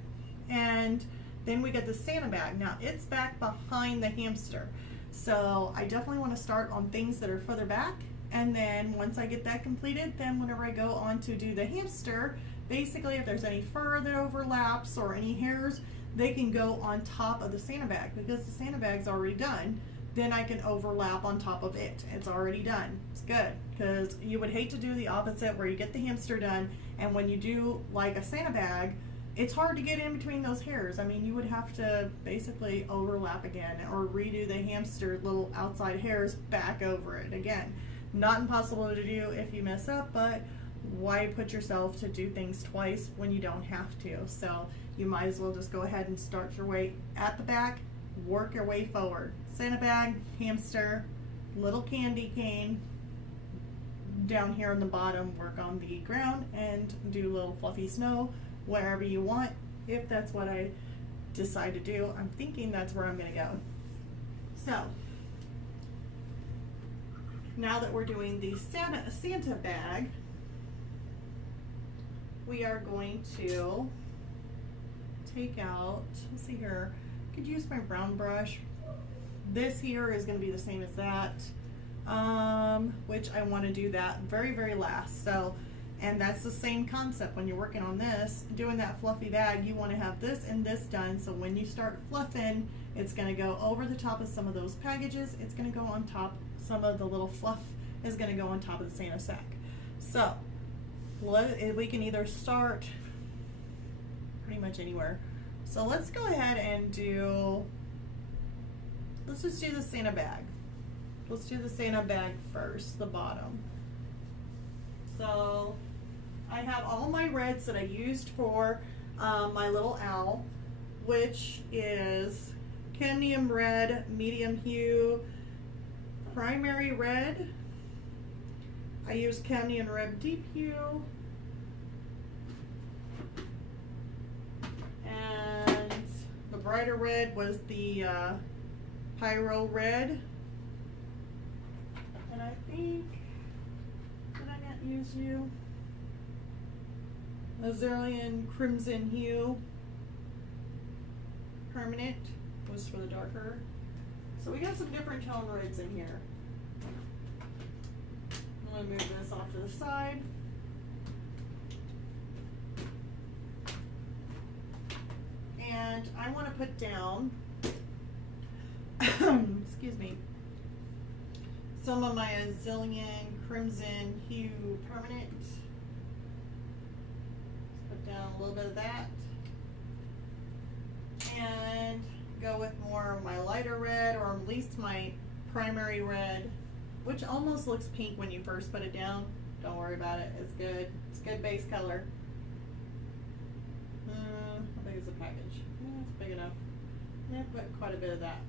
And then we get the Santa bag. Now it's back behind the hamster. So I definitely want to start on things that are further back. And then once I get that completed, then whenever I go on to do the hamster, basically if there's any fur that overlaps or any hairs, they can go on top of the Santa bag. Because the Santa bag's already done, then I can overlap on top of it. It's already done. It's good, because you would hate to do the opposite where you get the hamster done, and when you do like a Santa bag, it's hard to get in between those hairs. I mean, you would have to basically overlap again or redo the hamster little outside hairs back over it again. Not impossible to do if you mess up, but why put yourself to do things twice when you don't have to? So you might as well just go ahead and start your way at the back, work your way forward. Santa bag, hamster, little candy cane, down here on the bottom, work on the ground and do little fluffy snow wherever you want, if that's what I decide to do. I'm thinking that's where I'm going to go. So now that we're doing the Santa bag, we are going to take out, let's see here, I could use my brown brush. This here is going to be the same as that, which I want to do that very, very last. So, and that's the same concept when you're working on this, doing that fluffy bag, you want to have this and this done, so when you start fluffing, it's going to go over the top of some of those packages, it's going to go on top, some of the little fluff is going to go on top of the Santa sack. So, we can either start pretty much anywhere. So let's go ahead and do, let's just do the Santa bag. Let's do the Santa bag first, the bottom. So I have all my reds that I used for my little owl, which is cadmium red, medium hue, primary red. I used cadmium red deep hue, and the brighter red was the pyro red. And I think, did I not use you? Azalean crimson hue permanent was for the darker. So we got some different tone reds in here. I'm going to move this off to the side. And I want to put down, excuse me, some of my Azalean crimson hue permanent. Let's put down a little bit of that. And go with more of my lighter red, or at least my primary red, which almost looks pink when you first put it down. Don't worry about it, it's good. It's good base color. How big is the package? It's big enough. Yeah, put quite a bit of that.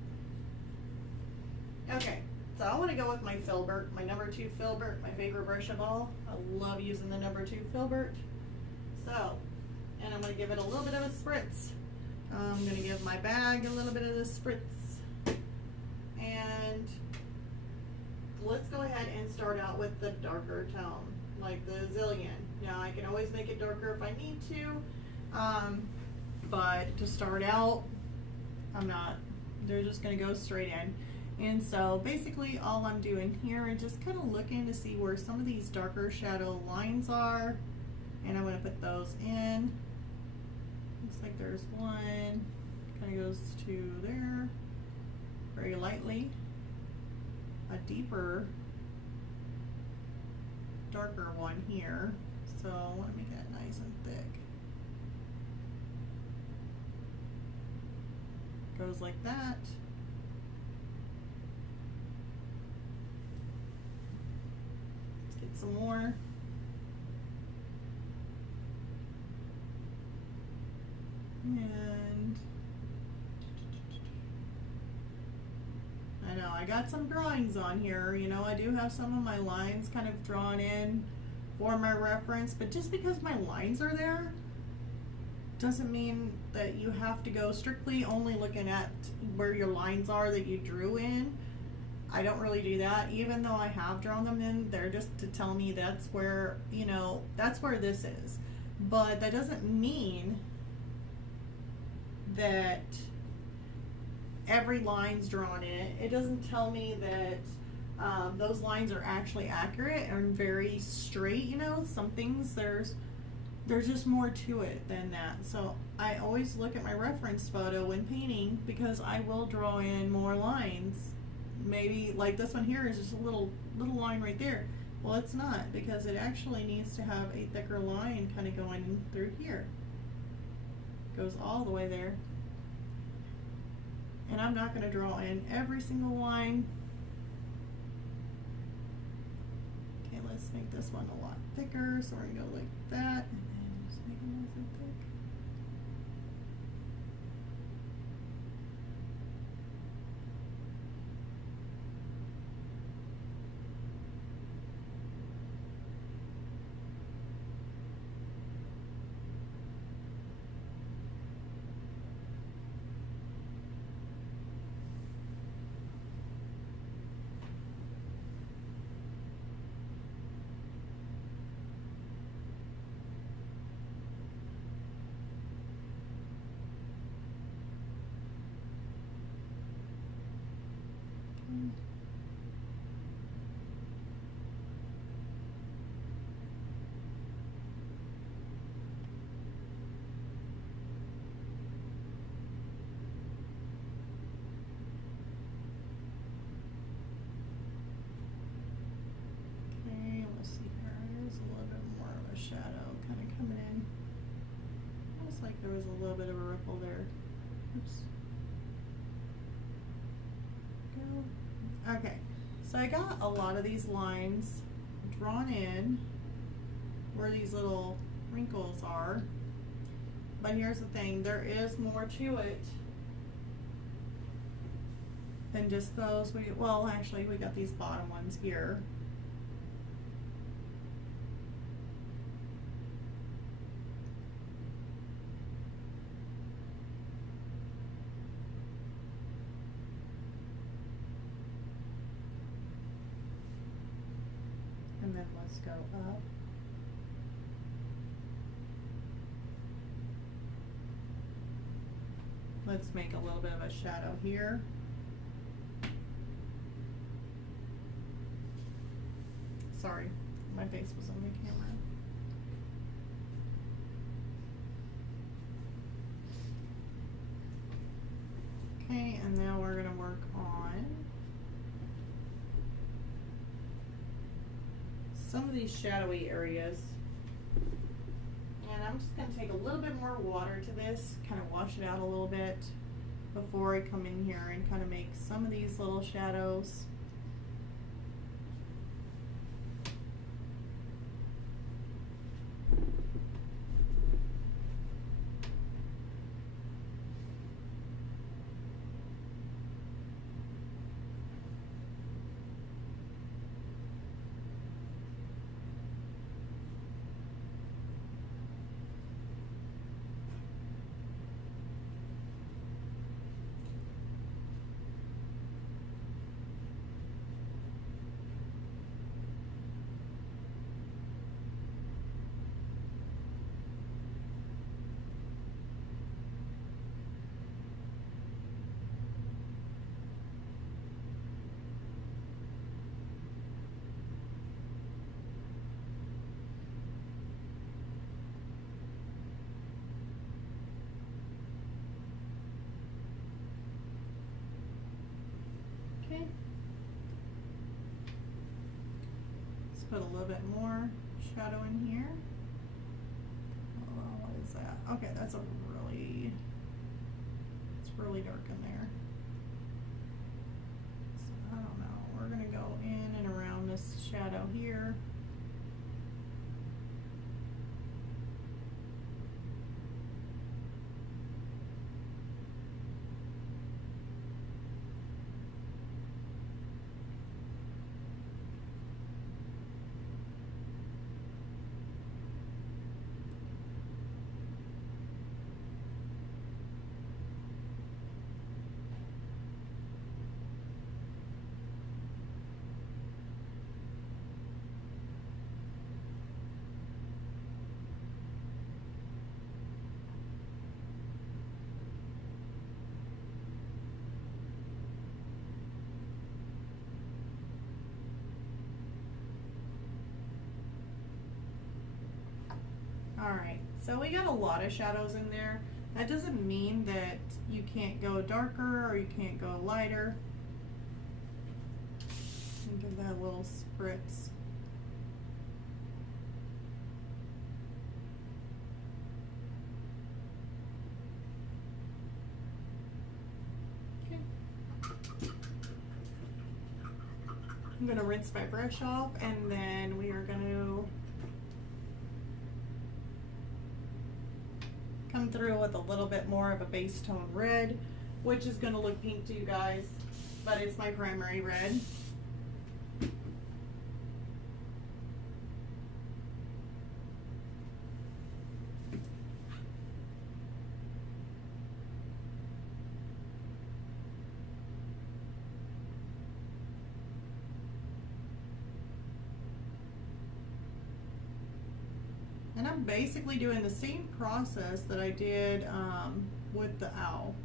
Okay, so I want to go with my filbert, my number 2 filbert, my favorite brush of all. I love using the number 2 filbert. So, and I'm going to give it a little bit of a spritz. I'm going to give my bag a little bit of the spritz. And let's go ahead and start out with the darker tone, like the Zillion. Now I can always make it darker if I need to, but to start out, I'm not. They're just going to go straight in. And so basically all I'm doing here is just kind of looking to see where some of these darker shadow lines are, and I'm going to put those in. Looks like there's one, kind of goes to there, very lightly. A deeper, darker one here, so I want to make that nice and thick. Goes like that. Let's get some more. And I know I got some drawings on here, you know, I do have some of my lines kind of drawn in for my reference, but just because my lines are there doesn't mean that you have to go strictly only looking at where your lines are that you drew in. I don't really do that, even though I have drawn them in there just to tell me that's where, you know, that's where this is. But that doesn't mean that every line's drawn in. It doesn't tell me that those lines are actually accurate and very straight, you know. Some things there's just more to it than that. So I always look at my reference photo when painting, because I will draw in more lines. Maybe like this one here is just a little line right there. Well, it's not, because it actually needs to have a thicker line kind of going through here. Goes all the way there. And I'm not going to draw in every single line. Okay, let's make this one a lot thicker. So we're going to go like that, and then just make it nice and thick. There was a little bit of a ripple there. Oops. Go. Okay, so I got a lot of these lines drawn in where these little wrinkles are. But here's the thing, there is more to it than just those. Well, actually, we got these bottom ones here. And then let's go up. Let's make a little bit of a shadow here. Sorry, my face was on the camera. Okay, and now we're going to work on some of these shadowy areas. And I'm just going to take a little bit more water to this, kind of wash it out a little bit before I come in here and kind of make some of these little shadows. put a little bit more shadow in here. What is that? Okay, that's a really, it's really dark in there. So I don't know. We're gonna go in and around this shadow here. Alright, so we got a lot of shadows in there. That doesn't mean that you can't go darker or you can't go lighter. Give that a little spritz. Okay. I'm going to rinse my brush off, and then we are going to come through with a little bit more of a base tone red, which is going to look pink to you guys, but it's my primary red. And I'm basically doing the same process that I did with the owl,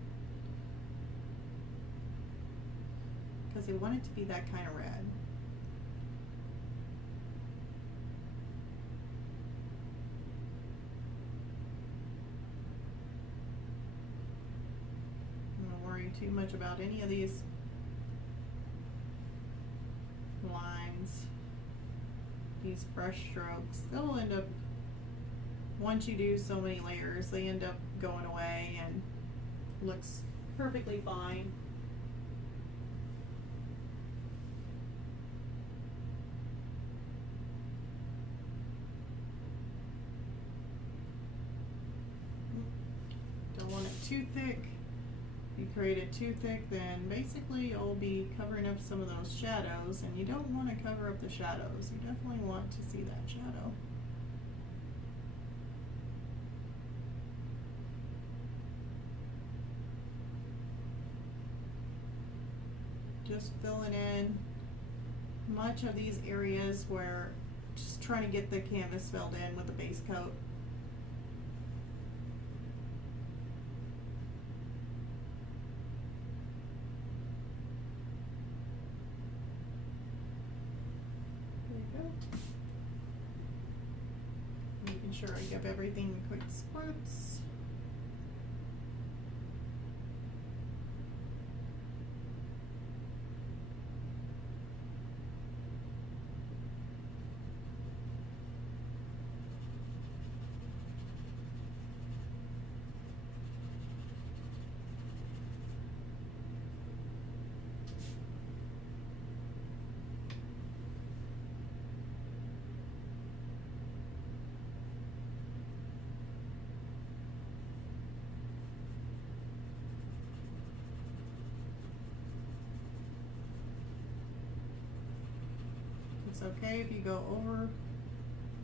because I want it to be that kind of red. I don't worry too much about any of these lines, these brush strokes. They'll end up, once you do so many layers, they end up going away and looks perfectly fine. Don't want it too thick. If you create it too thick, then basically you'll be covering up some of those shadows, and you don't want to cover up the shadows. You definitely want to see that shadow. Just filling in much of these areas where just trying to get the canvas filled in with the base coat. There you go. Making sure I give everything quick squirts. It's okay if you go over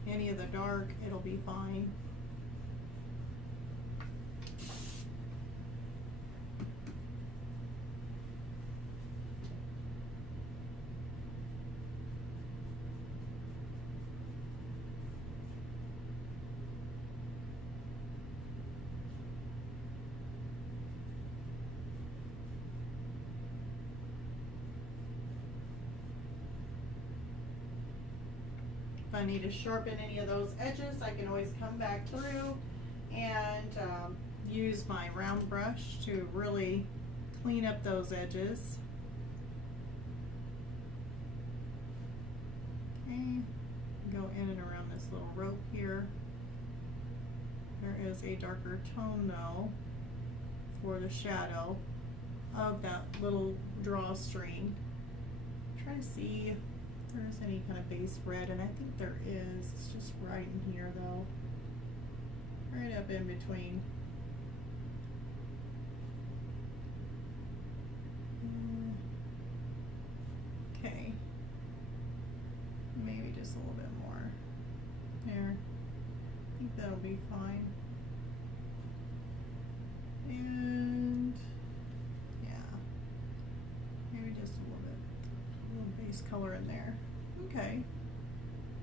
any of the dark, it'll be fine. If I need to sharpen any of those edges, I can always come back through and use my round brush to really clean up those edges. Okay. go in and around this little rope here. There is a darker tone though for the shadow of that little drawstring. Try to see if there's any kind of base red, and I think there is. It's just right in here though. Right up in between. Okay. Maybe just a little bit more. There. I think that'll be fine. And yeah. Maybe just a little base color in there. Okay.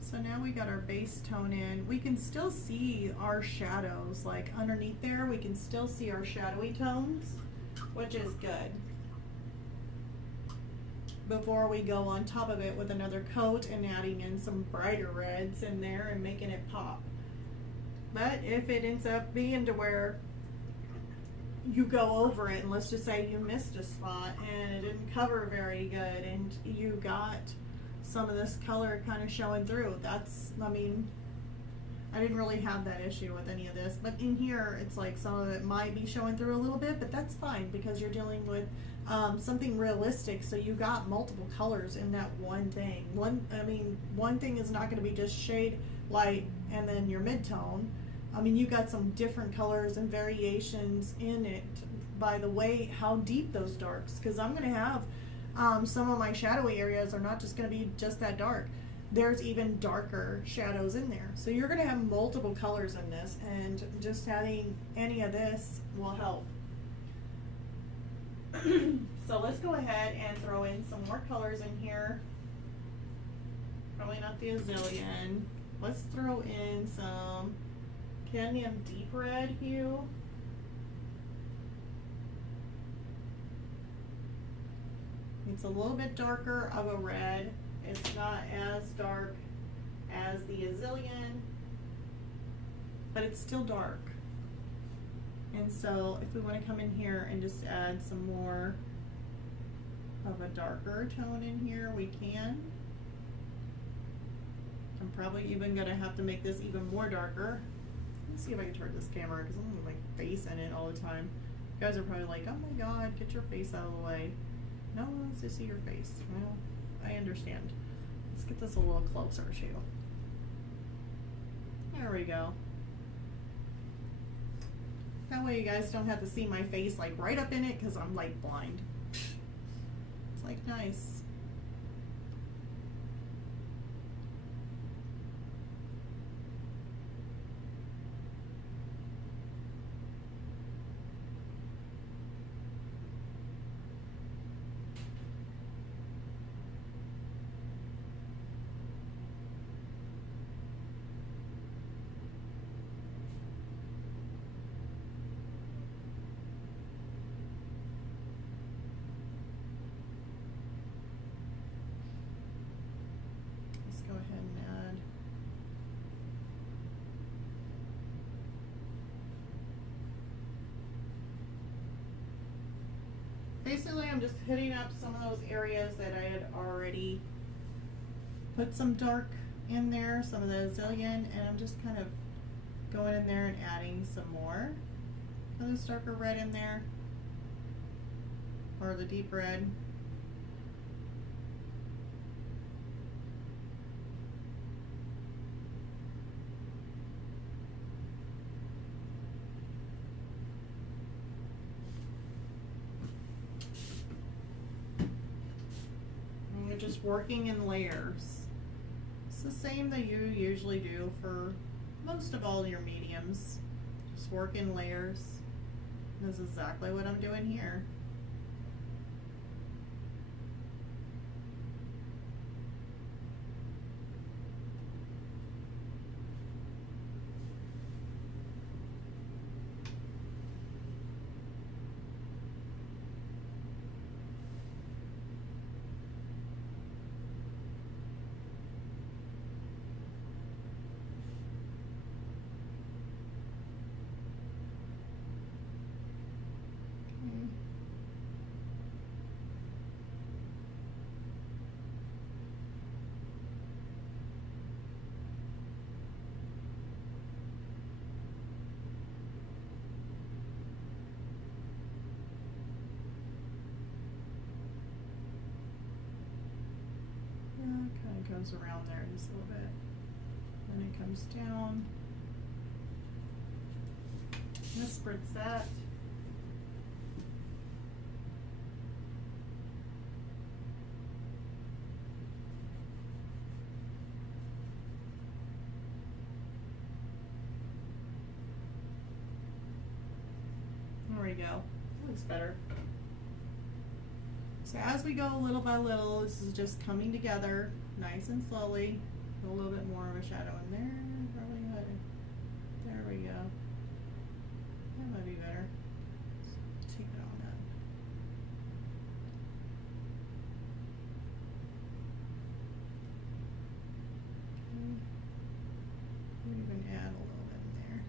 So now we got our base tone in. We can still see our shadows, like underneath there, we can still see our shadowy tones, which is good. Before we go on top of it with another coat and adding in some brighter reds in there and making it pop. But if it ends up being to where you go over it, and let's just say you missed a spot and it didn't cover very good and you got some of this color kind of showing through, that's, I mean, I didn't really have that issue with any of this, but in here it's like some of it might be showing through a little bit, but that's fine because you're dealing with something realistic, so you got multiple colors in that one thing. One thing is not going to be just shade, light, and then your mid-tone. I mean, you got some different colors and variations in it by the way how deep those darks, because I'm going to have some of my shadowy areas are not just going to be just that dark. There's even darker shadows in there. So you're going to have multiple colors in this, and just having any of this will help. So let's go ahead and throw in some more colors in here. Probably not the Azalean. Let's throw in some cadmium deep red hue. It's a little bit darker of a red. It's not as dark as the Azalean, but it's still dark. And so if we want to come in here and just add some more of a darker tone in here, we can. I'm probably even going to have to make this even more darker. Let's see if I can turn this camera because I'm going to my face in it all the time. You guys are probably like, oh my god, get your face out of the way. No one wants to see your face. Well, I understand. Let's get this a little closer too. There we go. That way you guys don't have to see my face like right up in it because I'm like blind. It's like nice. Go ahead and add basically I'm just hitting up some of those areas that I had already put some dark in there, some of the Azalean, and I'm just kind of going in there and adding some more of this darker red in there, or the deep red. Just working in layers. It's the same that you usually do for most of all your mediums. Just work in layers. That's exactly what I'm doing here. goes around there just a little bit. Then it comes down. I'm gonna spritz that. There we go. That looks better. So as we go little by little, this is just coming together nice and slowly. Put a little bit more of a shadow in there. Probably better. There we go. That might be better. Let's take it on up. Okay. We'll even add a little bit in there.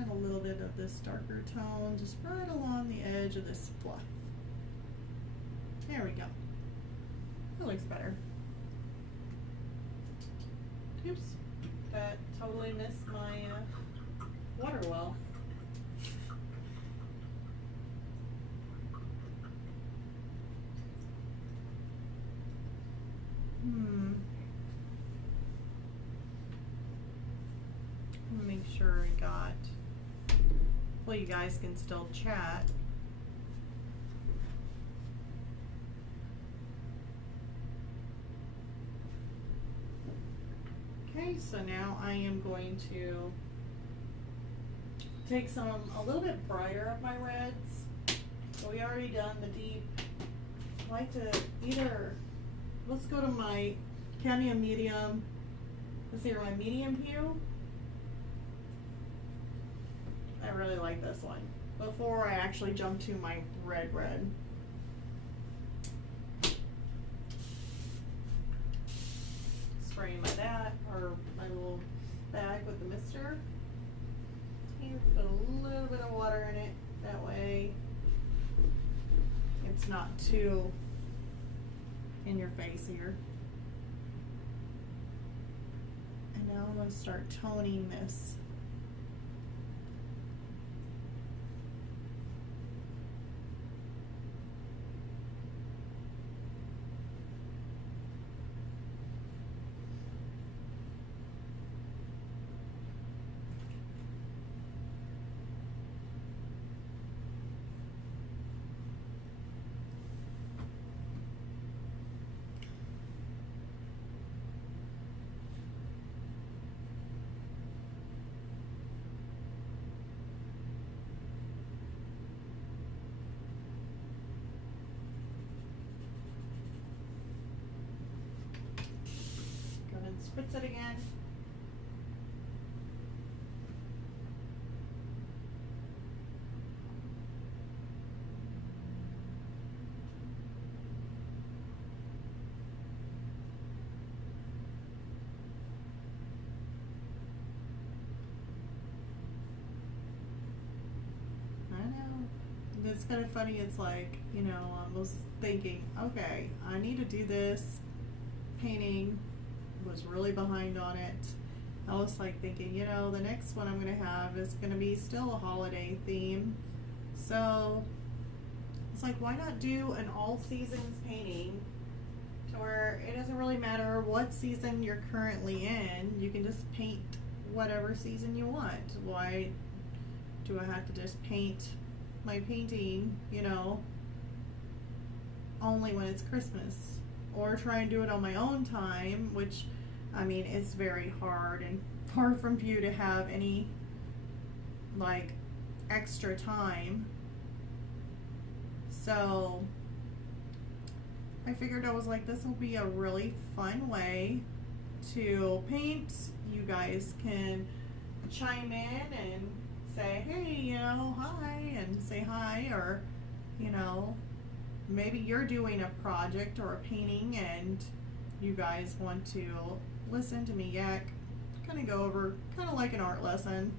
Add a little bit of this darker tone just right along the edge of this fluff. There we go. That looks better. Oops, that totally missed my water well. Let me make sure I got. Well, you guys can still chat. Okay, so now I am going to take a little bit brighter of my reds. So we already done the deep. I like to let's go to my cadmium medium. Let's see, my medium hue. I really like this one. Before I actually jump to my red. Spraying my little bag with the mister. Here, put a little bit of water in it. That way it's not too in your face here. And now I'm going to start toning this. Spritz it again. I know. It's kind of funny. It's like, I was thinking, okay, I need to do this painting. Was really behind on it. I was like thinking, the next one I'm going to have is going to be still a holiday theme. So it's like, why not do an all seasons painting to where it doesn't really matter what season you're currently in. You can just paint whatever season you want. Why do I have to just paint my painting, only when it's Christmas? Or try and do it on my own time, which, I mean, it's very hard and far from you to have any, extra time. So, I figured, I was like, this will be a really fun way to paint. You guys can chime in and say, hey, hi, and say hi, or, maybe you're doing a project or a painting and you guys want to listen to me yak, kind of go over, kind of like an art lesson.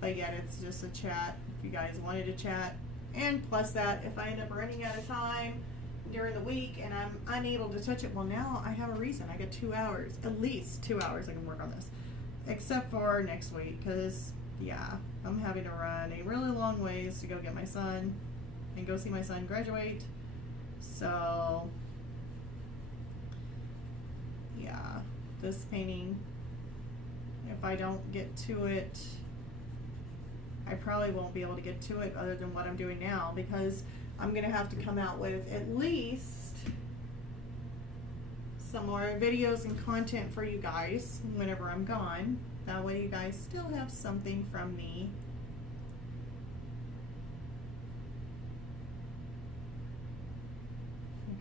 But yet it's just a chat if you guys wanted to chat. And plus that, if I end up running out of time, during the week and I'm unable to touch it. Well, now I have a reason. I got 2 hours, at least 2 hours I can work on this, except for next week, because yeah, I'm having to run a really long ways to go get my son and go see my son graduate. So yeah, this painting, if I don't get to it, I probably won't be able to get to it other than what I'm doing now, because I'm gonna have to come out with at least some more videos and content for you guys whenever I'm gone. That way you guys still have something from me.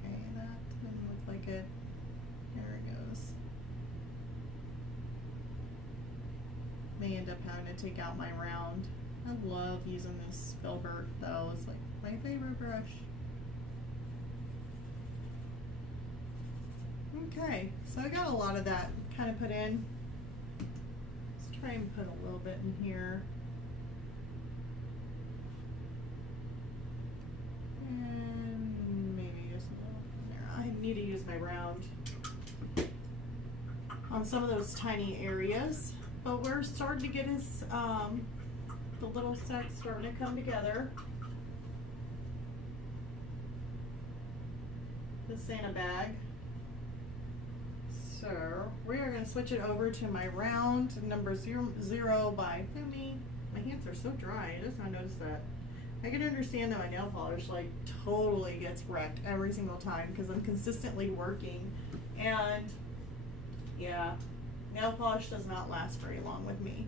Okay, that didn't look like it. There it goes. May end up having to take out my round. I love using this filbert though. It's like my favorite brush. Okay, so I got a lot of that kind of put in. Let's try and put a little bit in here. And maybe just a little in there. I need to use my round on some of those tiny areas. But we're starting to get his, the little sets starting to come together. The Santa bag. So we are going to switch it over to my round number 0 by Fumi. My hands are so dry. I just not notice that. I can understand that my nail polish like totally gets wrecked every single time because I'm consistently working, and yeah, nail polish does not last very long with me.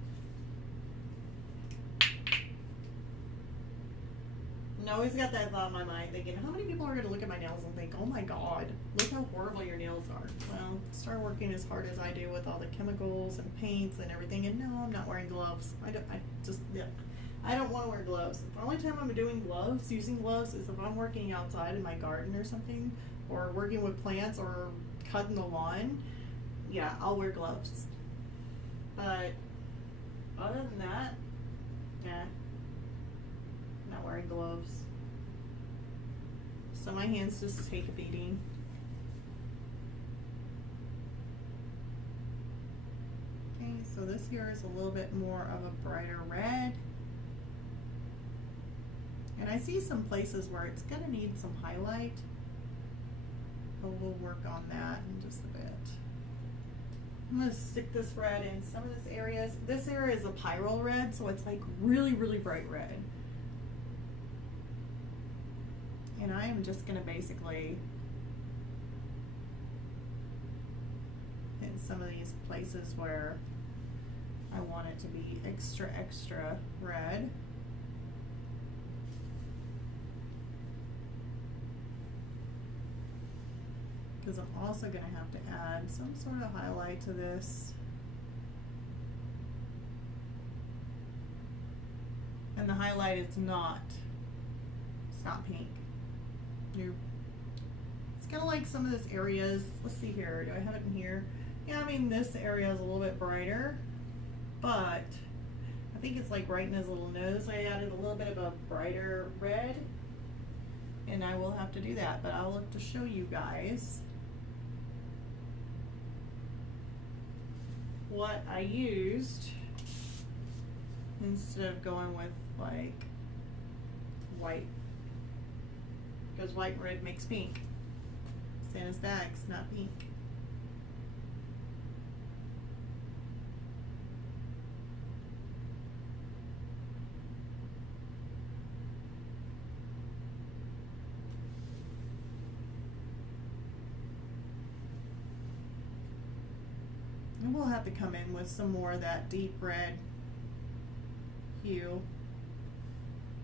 And I always got that thought in my mind thinking, how many people are going to look at my nails and think, oh my god, look how horrible your nails are. Well, start working as hard as I do with all the chemicals and paints and everything, and no, I'm not wearing gloves. I don't want to wear gloves. The only time I'm doing gloves, using gloves, is if I'm working outside in my garden or something, or working with plants or cutting the lawn. Yeah, I'll wear gloves. But other than that, nah. Not wearing gloves. So my hands just take a beating. Okay, so this here is a little bit more of a brighter red. And I see some places where it's gonna need some highlight, but we'll work on that in just a bit. I'm gonna stick this red in some of this areas. This area is a pyrrole red, so it's like really, really bright red. And I am just going to basically hit some of these places where I want it to be extra, extra red. Because I'm also going to have to add some sort of highlight to this. And the highlight is not, it's not pink. It's kind of like some of this areas. Let's see here. Do I have it in here? Yeah, I mean this area is a little bit brighter, but I think it's like right in his little nose. I added a little bit of a brighter red, and I will have to do that. But I'll look to show you guys what I used instead of going with like white. Because white and red makes pink. Santa's bag's not pink. And we'll have to come in with some more of that deep red hue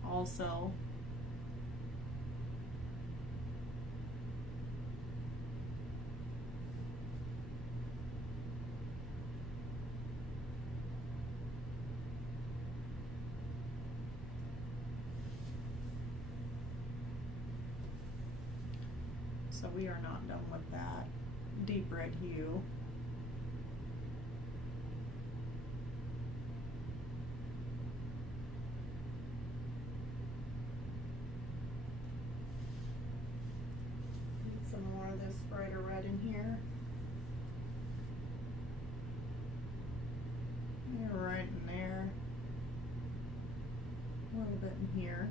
also. So we are not done with that deep red hue. red in here. Yeah, right in there. A little bit in here.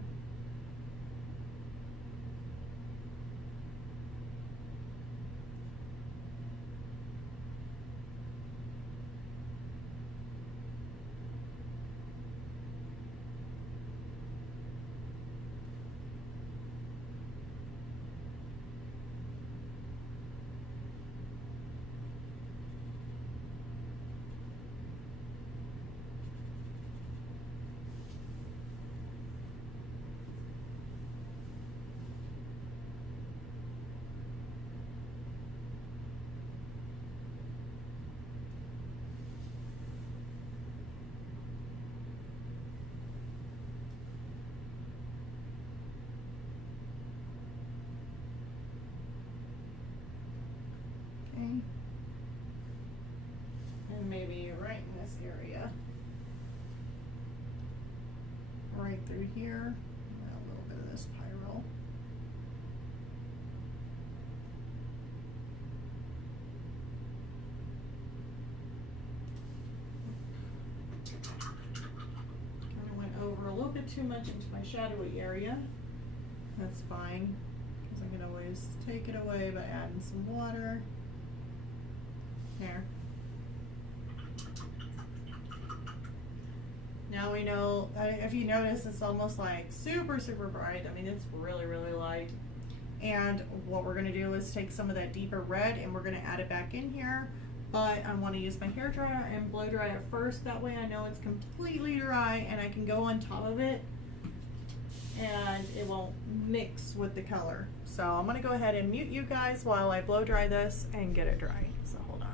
And maybe right in this area, right through here, a little bit of this pyro. Kind of went over a little bit too much into my shadowy area. That's fine, because I can always take it away by adding some water. There. Now we know, if you notice, it's almost like super, super bright. I mean, it's really, really light. And what we're gonna do is take some of that deeper red and we're gonna add it back in here. But I wanna use my hair dryer and blow dry it first. That way I know it's completely dry and I can go on top of it and it won't mix with the color. So I'm gonna go ahead and mute you guys while I blow dry this and get it dry. So hold on.